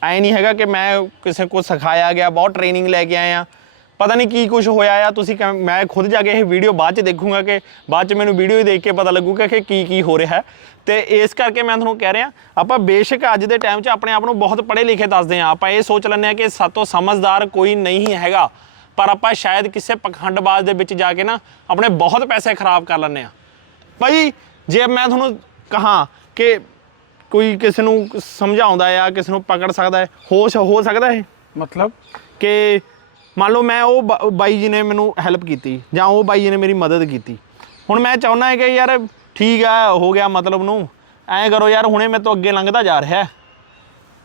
ਐ ਨਹੀਂ ਹੈਗਾ ਕਿ ਮੈਂ ਕਿਸੇ ਕੋਲ ਸਿਖਾਇਆ ਗਿਆ, ਬਹੁਤ ਟ੍ਰੇਨਿੰਗ ਲੈ ਕੇ ਆਇਆ ਪਤਾ ਨਹੀਂ ਕੀ ਕੁਝ ਹੋਇਆ ਆ, ਤੁਸੀਂ ਕਹਿ- ਮੈਂ ਖੁਦ ਜਾ ਕੇ ਇਹ ਵੀਡੀਓ ਬਾਅਦ ਚ ਦੇਖੂੰਗਾ ਕਿ ਬਾਅਦ ਚ ਮੈਨੂੰ ਵੀਡੀਓ ਹੀ ਦੇਖ ਕੇ ਪਤਾ ਲੱਗੂਗਾ ਕਿ ਕੀ ਕੀ ਹੋ ਰਿਹਾ। ਹੈ ਤੇ ਇਸ ਕਰਕੇ ਮੈਂ ਤੁਹਾਨੂੰ ਕਹਿ ਰਿਹਾ, ਆਪਾਂ ਬੇਸ਼ੱਕ ਅੱਜ ਦੇ ਟਾਈਮ 'ਚ ਆਪਣੇ ਆਪ ਨੂੰ ਬਹੁਤ ਪੜ੍ਹੇ ਲਿਖੇ ਦੱਸਦੇ ਹਾਂ ਆਪਾਂ ਇਹ ਸੋਚ ਲੈਂਦੇ ਹਾਂ ਕਿ ਸਾਤੋਂ ਸਮਝਦਾਰ ਕੋਈ ਨਹੀਂ ਹੈਗਾ, ਪਰ ਆਪਾਂ ਸ਼ਾਇਦ ਕਿਸੇ ਪਖੰਡਬਾਜ਼ ਦੇ ਵਿੱਚ ਜਾ ਕੇ ਨਾ ਆਪਣੇ ਬਹੁਤ ਪੈਸੇ ਖਰਾਬ ਕਰ ਲੈਂਦੇ ਹਾਂ ਭਾਈ ਜੇ ਮੈਂ ਤੁਹਾਨੂੰ ਕਹਾਂ ਕਿ ਕੋਈ ਕਿਸੇ ਨੂੰ ਸਮਝਾਉਂਦਾ ਆ ਕਿਸੇ ਨੂੰ ਪਕੜ ਸਕਦਾ ਹੈ ਹੋਸ਼ ਹੋ ਸਕਦਾ ਹੈ? ਮਤਲਬ? ਕਿ ਮੰਨ ਲਓ ਮੈਂ ਉਹ ਬਾ- ਬਾਈ ਜੀ ਨੇ ਮੈਨੂੰ ਹੈਲਪ ਕੀਤੀ ਜਾਂ ਉਹ ਬਾਈ ਜੀ ਨੇ ਮੇਰੀ ਮਦਦ ਕੀਤੀ। ਹੁਣ ਮੈਂ ਚਾਹੁੰਦਾ ਹਾਂ ਕਿ ਯਾਰ ਠੀਕ ਆ ਹੋ ਗਿਆ ਮਤਲਬ ਨੂੰ। ਐਂ ਕਰੋ ਯਾਰ ਹੁਣੇ ਮੈਂ ਤੋਂ ਅੱਗੇ ਲੰਘਦਾ ਜਾ ਰਿਹਾ ਹੈ।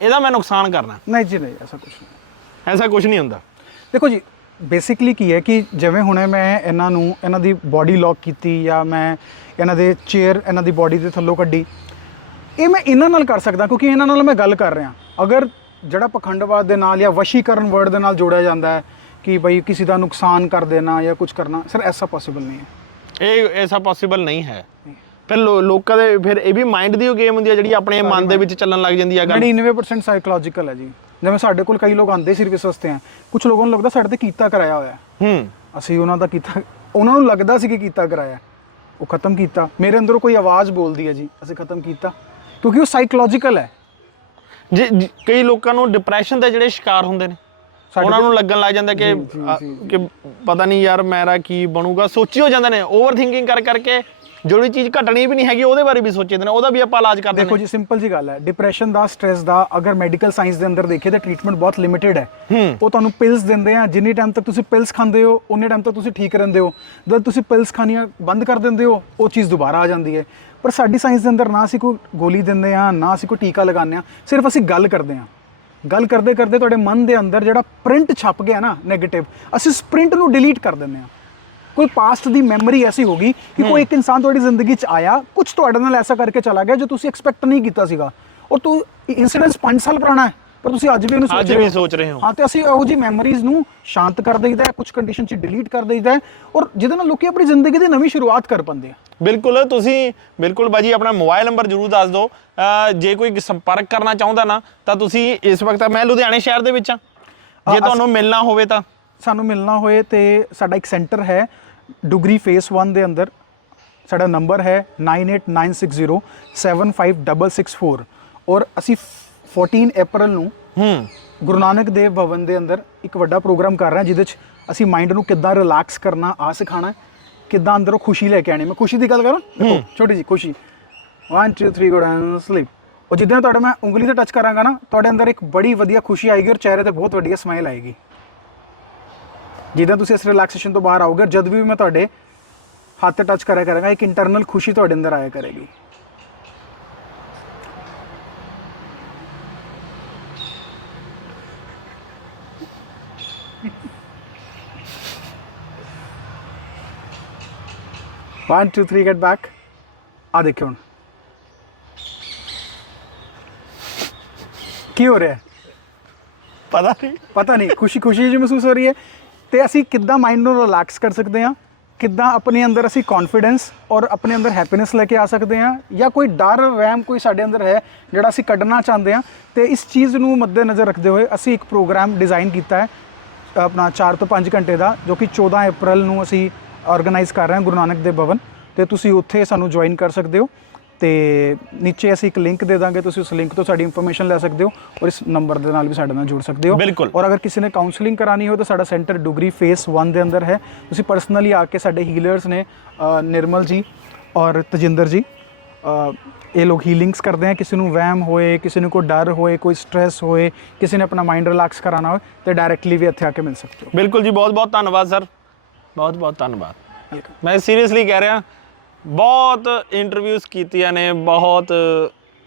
ਇਹਦਾ ਮੈਂ ਨੁਕਸਾਨ ਕਰਨਾ। ਨਹੀਂ ਜੀ ਨਹੀਂ ਐਸਾ ਕੁਝ ਨਹੀਂ। ਐਸਾ ਕੁਝ ਨਹੀਂ ਹੁੰਦਾ। ਦੇਖੋ ਜੀ ਬੇਸਿਕਲੀ ਕੀ ਹੈ ਕਿ ਜਿਵੇਂ ਹੁਣੇ ਮੈਂ ਇਹਨਾਂ ਨੂੰ ਇਹਨਾਂ ਦੀ ਬਾਡੀ ਲੌਕ ਕੀਤੀ ਜਾਂ ਮੈਂ ਇਹਨਾਂ ਦੇ ਚੇਅਰ ਇਹਨਾਂ ਦੀ ਬਾਡੀ ਦੇ ਥੱਲੋਂ ਕੱਢੀ। ਇਹ ਮੈਂ ਇਹਨਾਂ ਨਾਲ ਕਰ ਸਕਦਾ ਕਿਉਂਕਿ ਇਹਨਾਂ ਨਾਲ ਮੈਂ ਗੱਲ ਕਰ ਰਿਹਾ। ਅਗਰ ਜਿਹੜਾ ਪਖੰਡਵਾਦ ਦੇ ਨਾਲ ਜਾਂ ਵਸ਼ੀਕਰਨ ਵਰਡ ਦੇ ਨਾਲ ਜੋੜਿਆ ਜਾਂਦਾ ਹੈ ਕਿ ਬਈ ਕਿਸੇ ਦਾ ਨੁਕਸਾਨ ਕਰ ਦੇਣਾ ਜਾਂ ਕੁਝ ਕਰਨਾ ਸਰ ਐਸਾ ਪੋਸੀਬਲ ਨਹੀਂ ਹੈ। ਇਹ ਐਸਾ ਪੋਸੀਬਲ ਨਹੀਂ ਹੈ। ਫਿਰ ਲੋਕਾਂ ਦੇ ਫਿਰ ਇਹ ਵੀ ਮਾਈਂਡ ਦੀ ਉਹ ਗੇਮ ਹੁੰਦੀ ਹੈ ਜਿਹੜੀ ਆਪਣੇ ਮਨ ਦੇ ਵਿੱਚ ਚੱਲਣ ਲੱਗ ਜਾਂਦੀ ਹੈ ਗੱਲ। 99% ਸਾਈਕੋਲੋਜੀਕਲ ਹੈ ਜੀ। ਜਿਵੇਂ ਸਾਡੇ ਕੋਲ ਕਈ ਲੋਕ ਆਉਂਦੇ ਸਰਵਿਸ ਵਾਸਤੇ ਆ। ਕੁਝ ਲੋਕਾਂ ਨੂੰ ਲੱਗਦਾ ਸਾਡੇ ਤੇ ਕੀਤਾ ਕਰਾਇਆ ਹੋਇਆ ਹੈ। ਹੂੰ। ਅਸੀਂ ਉਹਨਾਂ ਦਾ ਕੀਤਾ ਉਹਨਾਂ ਨੂੰ ਲੱਗਦਾ ਸੀ ਕਿ ਕੀਤਾ ਕਰਾਇਆ ਉਹ ਖਤਮ ਕੀਤਾ। ਮੇਰੇ ਅੰਦਰੋਂ ਕੋਈ ਆਵਾਜ਼ ਬੋਲਦੀ ਹੈ ਜੀ ਅਸੀਂ ਖਤਮ ਕੀਤਾ। ਕਿਉਂਕਿ ਉਹ ਸਾਈਕੋਲੋਜੀਕਲ ਹੈ। ਜੇ ਜੇ- ਕਈ ਲੋਕਾਂ ਨੂੰ ਡਿਪਰੈਸ਼ਨ ਦੇ ਜਿਹੜੇ ਸ਼ਿਕਾਰ ਹੁੰਦੇ ਨੇ ਸਾਡੇ ਉਹਨਾਂ ਨੂੰ ਲੱਗਣ ਲੱਗ ਜਾਂਦਾ ਕਿ ਆ, ਕਿ ਪਤਾ ਨਹੀਂ ਯਾਰ ਮੇਰਾ ਕੀ ਬਣੂਗਾ। ਸੋਚੀ ਹੋ ਜਾਂਦੇ ਨੇ ਓਵਰ ਥਿੰਕਿੰਗ ਕਰ ਕਰਕੇ ਜਿਹੜੀ ਚੀਜ਼ ਘਟਣੀ ਵੀ ਨਹੀਂ ਹੈਗੀ ਉਹਦੇ ਬਾਰੇ ਵੀ ਸੋਚੇ ਦੇਣਾ ਉਹਦਾ ਵੀ ਆਪਾਂ ਇਲਾਜ ਕਰਦੇ ਦੇਖੋ ਜੀ ਸਿੰਪਲ ਜੀ ਗੱਲ ਹੈ ਡਿਪਰੈਸ਼ਨ ਦਾ ਸਟ्रेस ਦਾ ਅਗਰ ਮੈਡੀਕਲ ਸਾਇੰਸ ਦੇ ਅੰਦਰ ਦੇਖੇ ਤਾਂ ਟ੍ਰੀਟਮੈਂਟ ਬਹੁਤ ਲਿਮਿਟਿਡ ਹੈ। ਉਹ ਤੁਹਾਨੂੰ ਪਿਲਸ ਦਿੰਦੇ ਆ ਜਿੰਨੇ ਟਾਈਮ ਤੱਕ ਤੁਸੀਂ ਪਿਲਸ ਖਾਂਦੇ ਹੋ ਉਨੇ ਟਾਈਮ ਤੱਕ ਤੁਸੀਂ ਠੀਕ ਰਹਿੰਦੇ ਹੋ। ਜਦ ਤੁਸੀਂ ਪਿਲਸ ਖਾਣੀਆਂ ਬੰਦ ਕਰ ਦਿੰਦੇ ਹੋ ਉਹ ਚੀਜ਼ ਦੁਬਾਰਾ ਆ ਜਾਂਦੀ ਹੈ। ਪਰ ਸਾਡੀ ਸਾਇੰਸ ਦੇ ਅੰਦਰ ਨਾ ਅਸੀਂ ਕੋਈ ਗੋਲੀ ਦਿੰਦੇ ਆ ਨਾ ਅਸੀਂ ਕੋਈ ਟੀਕਾ ਲਗਾਉਂਦੇ ਆ ਸਿਰਫ ਅਸੀਂ ਗੱਲ ਕਰਦੇ ਆ। ਗੱਲ ਕਰਦੇ ਕਰਦੇ ਤੁਹਾਡੇ ਮਨ ਦੇ ਅੰਦਰ ਜਿਹੜਾ ਪ੍ਰਿੰਟ ਛਪ ਗਿਆ ਨਾ 네ਗੇਟਿਵ ਅਸੀਂ ਸਪ੍ਰਿੰਟ ਨੂੰ ਡਿਲੀਟ ਕਰ ਦਿੰਦੇ ਆ। ਕੋਈ ਪਾਸਟ ਦੀ ਮੈਮਰੀ ਐਸੀ ਹੋਗੀ ਕਿ ਕੋਈ ਇੱਕ ਇਨਸਾਨ ਤੁਹਾਡੀ ਜ਼ਿੰਦਗੀ 'ਚ ਆਇਆ ਕੁਝ ਤੁਹਾਡੇ ਨਾਲ ਐਸਾ ਕਰਕੇ ਚਲਾ ਗਿਆ ਜੋ ਤੁਸੀਂ ਐਕਸਪੈਕਟ ਨਹੀਂ ਕੀਤਾ ਸੀਗਾ। ਔਰ ਤੂੰ ਇਨਸੀਡੈਂਸ 5 ਸਾਲ ਪੁਰਾਣਾ ਹੈ ਪਰ ਤੁਸੀਂ ਅੱਜ ਵੀ ਉਹਨੂੰ ਸੋਚ ਰਹੇ ਹੋ। ਸੋਚ ਰਹੇ ਹੋ। ਹਾਂ ਤੇ ਅਸੀਂ ਇਹੋ ਜੀ ਮੈਮਰੀਜ਼ ਨੂੰ ਸ਼ਾਂਤ ਕਰ ਦਈਦਾ ਹੈ ਕੁਝ ਕੰਡੀਸ਼ਨ ਚ ਡਿਲੀਟ ਕਰ ਦਈਦਾ ਹੈ ਔਰ ਜਿਹਦੇ ਨਾਲ ਲੋਕੀ ਆਪਣੀ ਜ਼ਿੰਦਗੀ ਦੀ ਨਵੀਂ ਸ਼ੁਰੂਆਤ ਕਰ ਪਾਉਂਦੇ ਆ। ਬਿਲਕੁਲ ਤੁਸੀਂ ਬਿਲਕੁਲ ਬਾਜੀ ਆਪਣਾ ਮੋਬਾਈਲ ਨੰਬਰ ਜਰੂਰ ਦੱਸ ਦਿਓ। ਜੇ ਕੋਈ ਸੰਪਰਕ ਕਰਨਾ ਚਾਹੁੰਦਾ ਨਾ ਤਾਂ ਤੁਸੀਂ ਇਸ ਵਕਤ ਮੈਂ ਲੁਧਿਆਣੇ ਸ਼ਹਿਰ ਦੇ ਵਿੱਚ ਆ ਜੇ ਤੁਹਾਨੂੰ ਮਿਲਣਾ ਹੋਵੇ ਤਾਂ। ਸਾਨੂੰ ਮਿਲਣਾ ਹੋਏ ਤੇ ਸਾਡਾ ਇੱਕ ਸੈਂਟਰ ਹੈ ਡੁਗਰੀ ਫੇਸ 1 ਦੇ ਅੰਦਰ ਸਾਡਾ ਨੰਬਰ ਹੈ 9896075664 ਔਰ ਅਸੀਂ 14 ਅਪ੍ਰੈਲ ਨੂੰ ਹੂੰ। ਗੁਰੂ ਨਾਨਕ ਦੇਵ ਭਵਨ ਦੇ ਅੰਦਰ ਇੱਕ ਵੱਡਾ ਪ੍ਰੋਗਰਾਮ ਕਰ ਰਹੇ ਹਾਂ ਜਿਹਦੇ 'ਚ ਅਸੀਂ ਮਾਈਂਡ ਨੂੰ ਕਿੱਦਾਂ ਰਿਲੈਕਸ ਕਰਨਾ ਆ ਸਿਖਾਣਾ ਕਿੱਦਾਂ ਅੰਦਰੋਂ ਖੁਸ਼ੀ ਲੈ ਕੇ ਆਣੀ ਮੈਂ ਖੁਸ਼ੀ ਦੀ ਗੱਲ ਕਰਾਂ? ਦੇਖੋ ਛੋਟੀ ਜੀ ਖੁਸ਼ੀ। 1 2 3 ਗੋ ਡਾਊਨ ਸਲੀਪ ਉਹ ਜਿੱਦਾਂ ਤੁਹਾਡੇ ਮੈਂ ਉਂਗਲੀ ਤੇ ਟੱਚ ਕਰਾਂਗਾ ਨਾ ਤੁਹਾਡੇ ਅੰਦਰ ਇੱਕ ਬੜੀ ਵਧੀਆ ਖੁਸ਼ੀ ਆਏਗੀ ਔਰ ਚਿਹਰੇ ਤੇ ਬਹੁਤ ਵੱਡੀ ਸਮਾਈਲ ਆਏਗੀ। ਜਿੱਦਾਂ ਤੁਸੀਂ ਇਸ ਰਿਲੈਕਸੇਸ਼ਨ ਤੋਂ ਬਾਹਰ ਆਓਗੇ ਜਦ ਵੀ ਮੈਂ ਤੁਹਾਡੇ ਹੱਥ ਤੇ ਟੱਚ ਕਰਿਆ ਕਰਾਂਗਾ ਇੱਕ ਇੰਟਰਨਲ ਖੁਸ਼ੀ ਤੁਹਾਡੇ ਅੰਦਰ ਆਇਆ ਕਰੇਗੀ। One, two, three, get back. ਆ ਦੇਖਿਓ ਹੁਣ ਕੀ ਹੋ ਰਿਹਾ ਹੈ ਪਤਾ ਨਹੀਂ ਪਤਾ ਨਹੀਂ ਖੁਸ਼ੀ ਖੁਸ਼ੀ ਜਿਹੀ ਮਹਿਸੂਸ ਹੋ ਰਹੀ ਹੈ ਤੇ ਅਸੀਂ ਕਿੱਦਾਂ ਮਾਈਂਡ ਨੂੰ ਰਿਲੈਕਸ ਕਰ ਸਕਦੇ ਹਾਂ? ਕਿੱਦਾਂ ਆਪਣੇ ਅੰਦਰ ਅਸੀਂ ਕੌਨਫੀਡੈਂਸ ਔਰ ਆਪਣੇ ਅੰਦਰ ਹੈਪੀਨੈਸ ਲੈ ਕੇ ਆ ਸਕਦੇ ਹਾਂ? ਜਾਂ ਕੋਈ ਡਰ, ਵਹਿਮ ਕੋਈ ਸਾਡੇ ਅੰਦਰ ਹੈ, ਜਿਹੜਾ ਅਸੀਂ ਕੱਢਣਾ ਚਾਹੁੰਦੇ ਹਾਂ? ਤੇ ਇਸ ਚੀਜ਼ ਨੂੰ ਮੱਦੇਨਜ਼ਰ ਰੱਖਦੇ ਹੋਏ ਅਸੀਂ ਇੱਕ ਪ੍ਰੋਗਰਾਮ ਡਿਜ਼ਾਈਨ ਕੀਤਾ ਹੈ, ਆਪਣਾ 4 ਤੋਂ 5 ਘੰਟੇ ਦਾ, ਜੋ ਕਿ 14 ਅਪ੍ਰੈਲ ਨੂੰ ਅਸੀਂ ਆਰਗੇਨਾਈਜ਼ ਕਰ ਰਹੇ ਹਾਂ ਗੁਰੂ ਨਾਨਕ ਦੇਵ ਭਵਨ। ਤੇ ਤੁਸੀਂ ਉੱਥੇ ਸਾਨੂੰ ਜੁਆਇਨ ਕਰ ਸਕਦੇ ਹੋ। ਤੇ ਨੀਚੇ ਅਸੀਂ ਇੱਕ ਲਿੰਕ ਦੇ ਦਾਂਗੇ ਤੁਸੀਂ ਉਸ ਲਿੰਕ ਤੋਂ ਸਾਡੀ ਇਨਫੋਰਮੇਸ਼ਨ ਲੈ ਸਕਦੇ ਹੋ ਔਰ ਇਸ ਨੰਬਰ ਦੇ ਨਾਲ ਵੀ ਸਾਡੇ ਨਾਲ ਜੁੜ ਸਕਦੇ ਹੋ। ਬਿਲਕੁਲ। ਔਰ ਅਗਰ ਕਿਸੇ ਨੇ ਕਾਉਂਸਲਿੰਗ ਕਰਾਣੀ ਹੋ ਤਾਂ ਸਾਡਾ ਸੈਂਟਰ ਡੁਗਰੀ ਫੇਸ 1 ਦੇ ਅੰਦਰ ਹੈ। ਤੁਸੀਂ ਪਰਸਨਲੀ ਆ ਕੇ ਸਾਡੇ ਹੀਲਰਸ ਨੇ ਨਿਰਮਲ ਜੀ ਔਰ ਤਜਿੰਦਰ ਜੀ ਇਹ ਲੋਕ ਹੀਲਿੰਗਸ ਕਰਦੇ ਆ। ਕਿਸੇ ਨੂੰ ਵਹਿਮ ਹੋਏ ਕਿਸੇ ਨੂੰ ਕੋਈ ਡਰ ਹੋਏ ਕੋਈ ਸਟ੍ਰੈਸ ਹੋਏ ਕਿਸੇ ਨੇ ਆਪਣਾ ਮਾਈਂਡ ਰਿਲੈਕਸ ਕਰਾਣਾ ਹੋਏ ਤੇ ਡਾਇਰੈਕਟਲੀ ਵੀ ਇੱਥੇ ਆ ਕੇ ਮਿਲ ਸਕਦੇ ਹੋ। ਬਿਲਕੁਲ ਜੀ ਬਹੁਤ ਬਹੁਤ ਧੰਨਵਾਦ ਸਰ ਬਹੁਤ ਬਹੁਤ ਧੰਨਵਾਦ ਮੈਂ ਸੀਰੀਅਸਲੀ ਕਹਿ ਰਿਹਾ ਬਹੁਤ ਇੰਟਰਵਿਊਜ਼ ਕੀਤੀਆਂ ਨੇ ਬਹੁਤ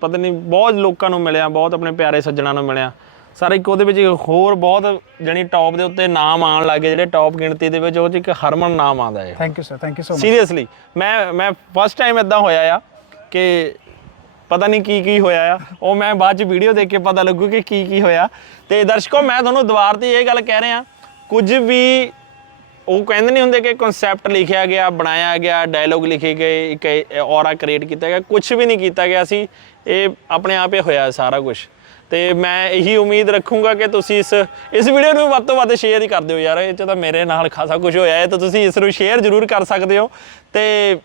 ਪਤਾ ਨਹੀਂ ਬਹੁਤ ਲੋਕਾਂ ਨੂੰ ਮਿਲਿਆ ਬਹੁਤ ਆਪਣੇ ਪਿਆਰੇ ਸੱਜਣਾ ਨੂੰ ਮਿਲਿਆ। ਸਰ ਇੱਕ ਉਹਦੇ ਵਿੱਚ ਹੋਰ ਬਹੁਤ ਜਣੀ ਟੌਪ ਦੇ ਉੱਤੇ ਨਾਮ ਆਉਣ ਲੱਗੇ ਜਿਹੜੇ ਟੌਪ ਗਿਣਤੀ ਦੇ ਵਿੱਚ ਉਹ 'ਚ ਇੱਕ ਹਰਮਨ ਨਾਮ ਆਉਂਦਾ ਹੈ। Thank you sir thank you so much seriously ਮੈਂ ਮੈਂ ਫਸਟ ਟਾਈਮ ਇਦਾਂ ਹੋਇਆ ਆ ਕਿ ਪਤਾ ਨਹੀਂ ਕੀ ਕੀ ਹੋਇਆ ਆ। ਉਹ ਮੈਂ ਬਾਅਦ ਚ ਵੀਡੀਓ ਦੇਖ ਕੇ ਪਤਾ ਲੱਗੂ ਕਿ ਕੀ ਕੀ ਹੋਇਆ। ਤੇ ਦਰਸ਼ਕੋ ਮੈਂ ਤੁਹਾਨੂੰ ਦੁਬਾਰ ਤੇ ਇਹ ਗੱਲ ਕਹਿ ਰਿਹਾ ਕੁਝ ਵੀ ਉਹ ਕਹਿੰਦੇ ਨਹੀਂ ਹੁੰਦੇ ਕਿ ਕਨਸੈਪਟ ਲਿਖਿਆ ਗਿਆ, ਬਣਾਇਆ ਗਿਆ ਡਾਇਲੋਗ ਲਿਖੇ ਗਏ, ਇੱਕ ਔਰਾ ਕ੍ਰੀਏਟ ਕੀਤਾ ਗਿਆ ਕੁਝ ਵੀ ਨਹੀਂ ਕੀਤਾ ਗਿਆ ਸੀ। ਇਹ ਆਪਣੇ ਆਪ ਹੀ ਹੋਇਆ ਸਾਰਾ ਕੁਝ ਤੇ ਮੈਂ ਇਹੀ ਉਮੀਦ ਰੱਖੂੰਗਾ ਕਿ ਤੁਸੀਂ ਇਸ ਇਸ ਵੀਡੀਓ ਨੂੰ ਵੱਧ ਤੋਂ ਵੱਧ ਸ਼ੇਅਰ ਹੀ ਕਰ ਦਿਓ ਯਾਰ। ਇਹ ਚ ਤਾਂ ਮੇਰੇ ਨਾਲ ਖਾਸਾ ਕੁਝ ਹੋਇਆ ਹੈ, ਤਾਂ ਤੁਸੀਂ ਇਸ ਨੂੰ ਸ਼ੇਅਰ ਜ਼ਰੂਰ ਕਰ ਸਕਦੇ ਹੋ। ਤੇ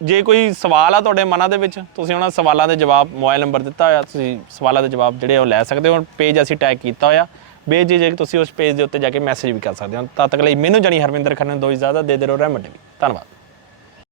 ਜੇ ਕੋਈ ਸਵਾਲ ਆ ਤੁਹਾਡੇ ਮਨਾਂ ਦੇ ਵਿੱਚ, ਤੁਸੀਂ ਉਹਨਾਂ ਸਵਾਲਾਂ ਦੇ ਜਵਾਬ ਮੋਬਾਈਲ ਨੰਬਰ ਦਿੱਤਾ ਹੋਇਆ, ਤੁਸੀਂ ਸਵਾਲਾਂ ਦੇ ਜਵਾਬ ਜਿਹੜੇ ਉਹ ਲੈ ਸਕਦੇ ਹੋ। ਪੇਜ ਅਸੀਂ ਟੈਗ ਕੀਤਾ ਹੋਇਆ। ਬੇਝਿਜਕ ਤੁਸੀਂ ਉਸ ਪੇਜ ਦੇ ਉੱਤੇ ਜਾ ਕੇ ਮੈਸੇਜ ਵੀ ਕਰ ਸਕਦੇ ਹੋ। ਤਦ ਤੱਕ ਲਈ ਮੈਨੂੰ ਜਾਨੀ ਹਰਵਿੰਦਰ ਖੰਨਾ ਦੋ ਇਜਾਜ਼ਤ ਦੇ ਦੇ ਰਹੋ ਰਹਿਮਤ ਵੀ ਧੰਨਵਾਦ।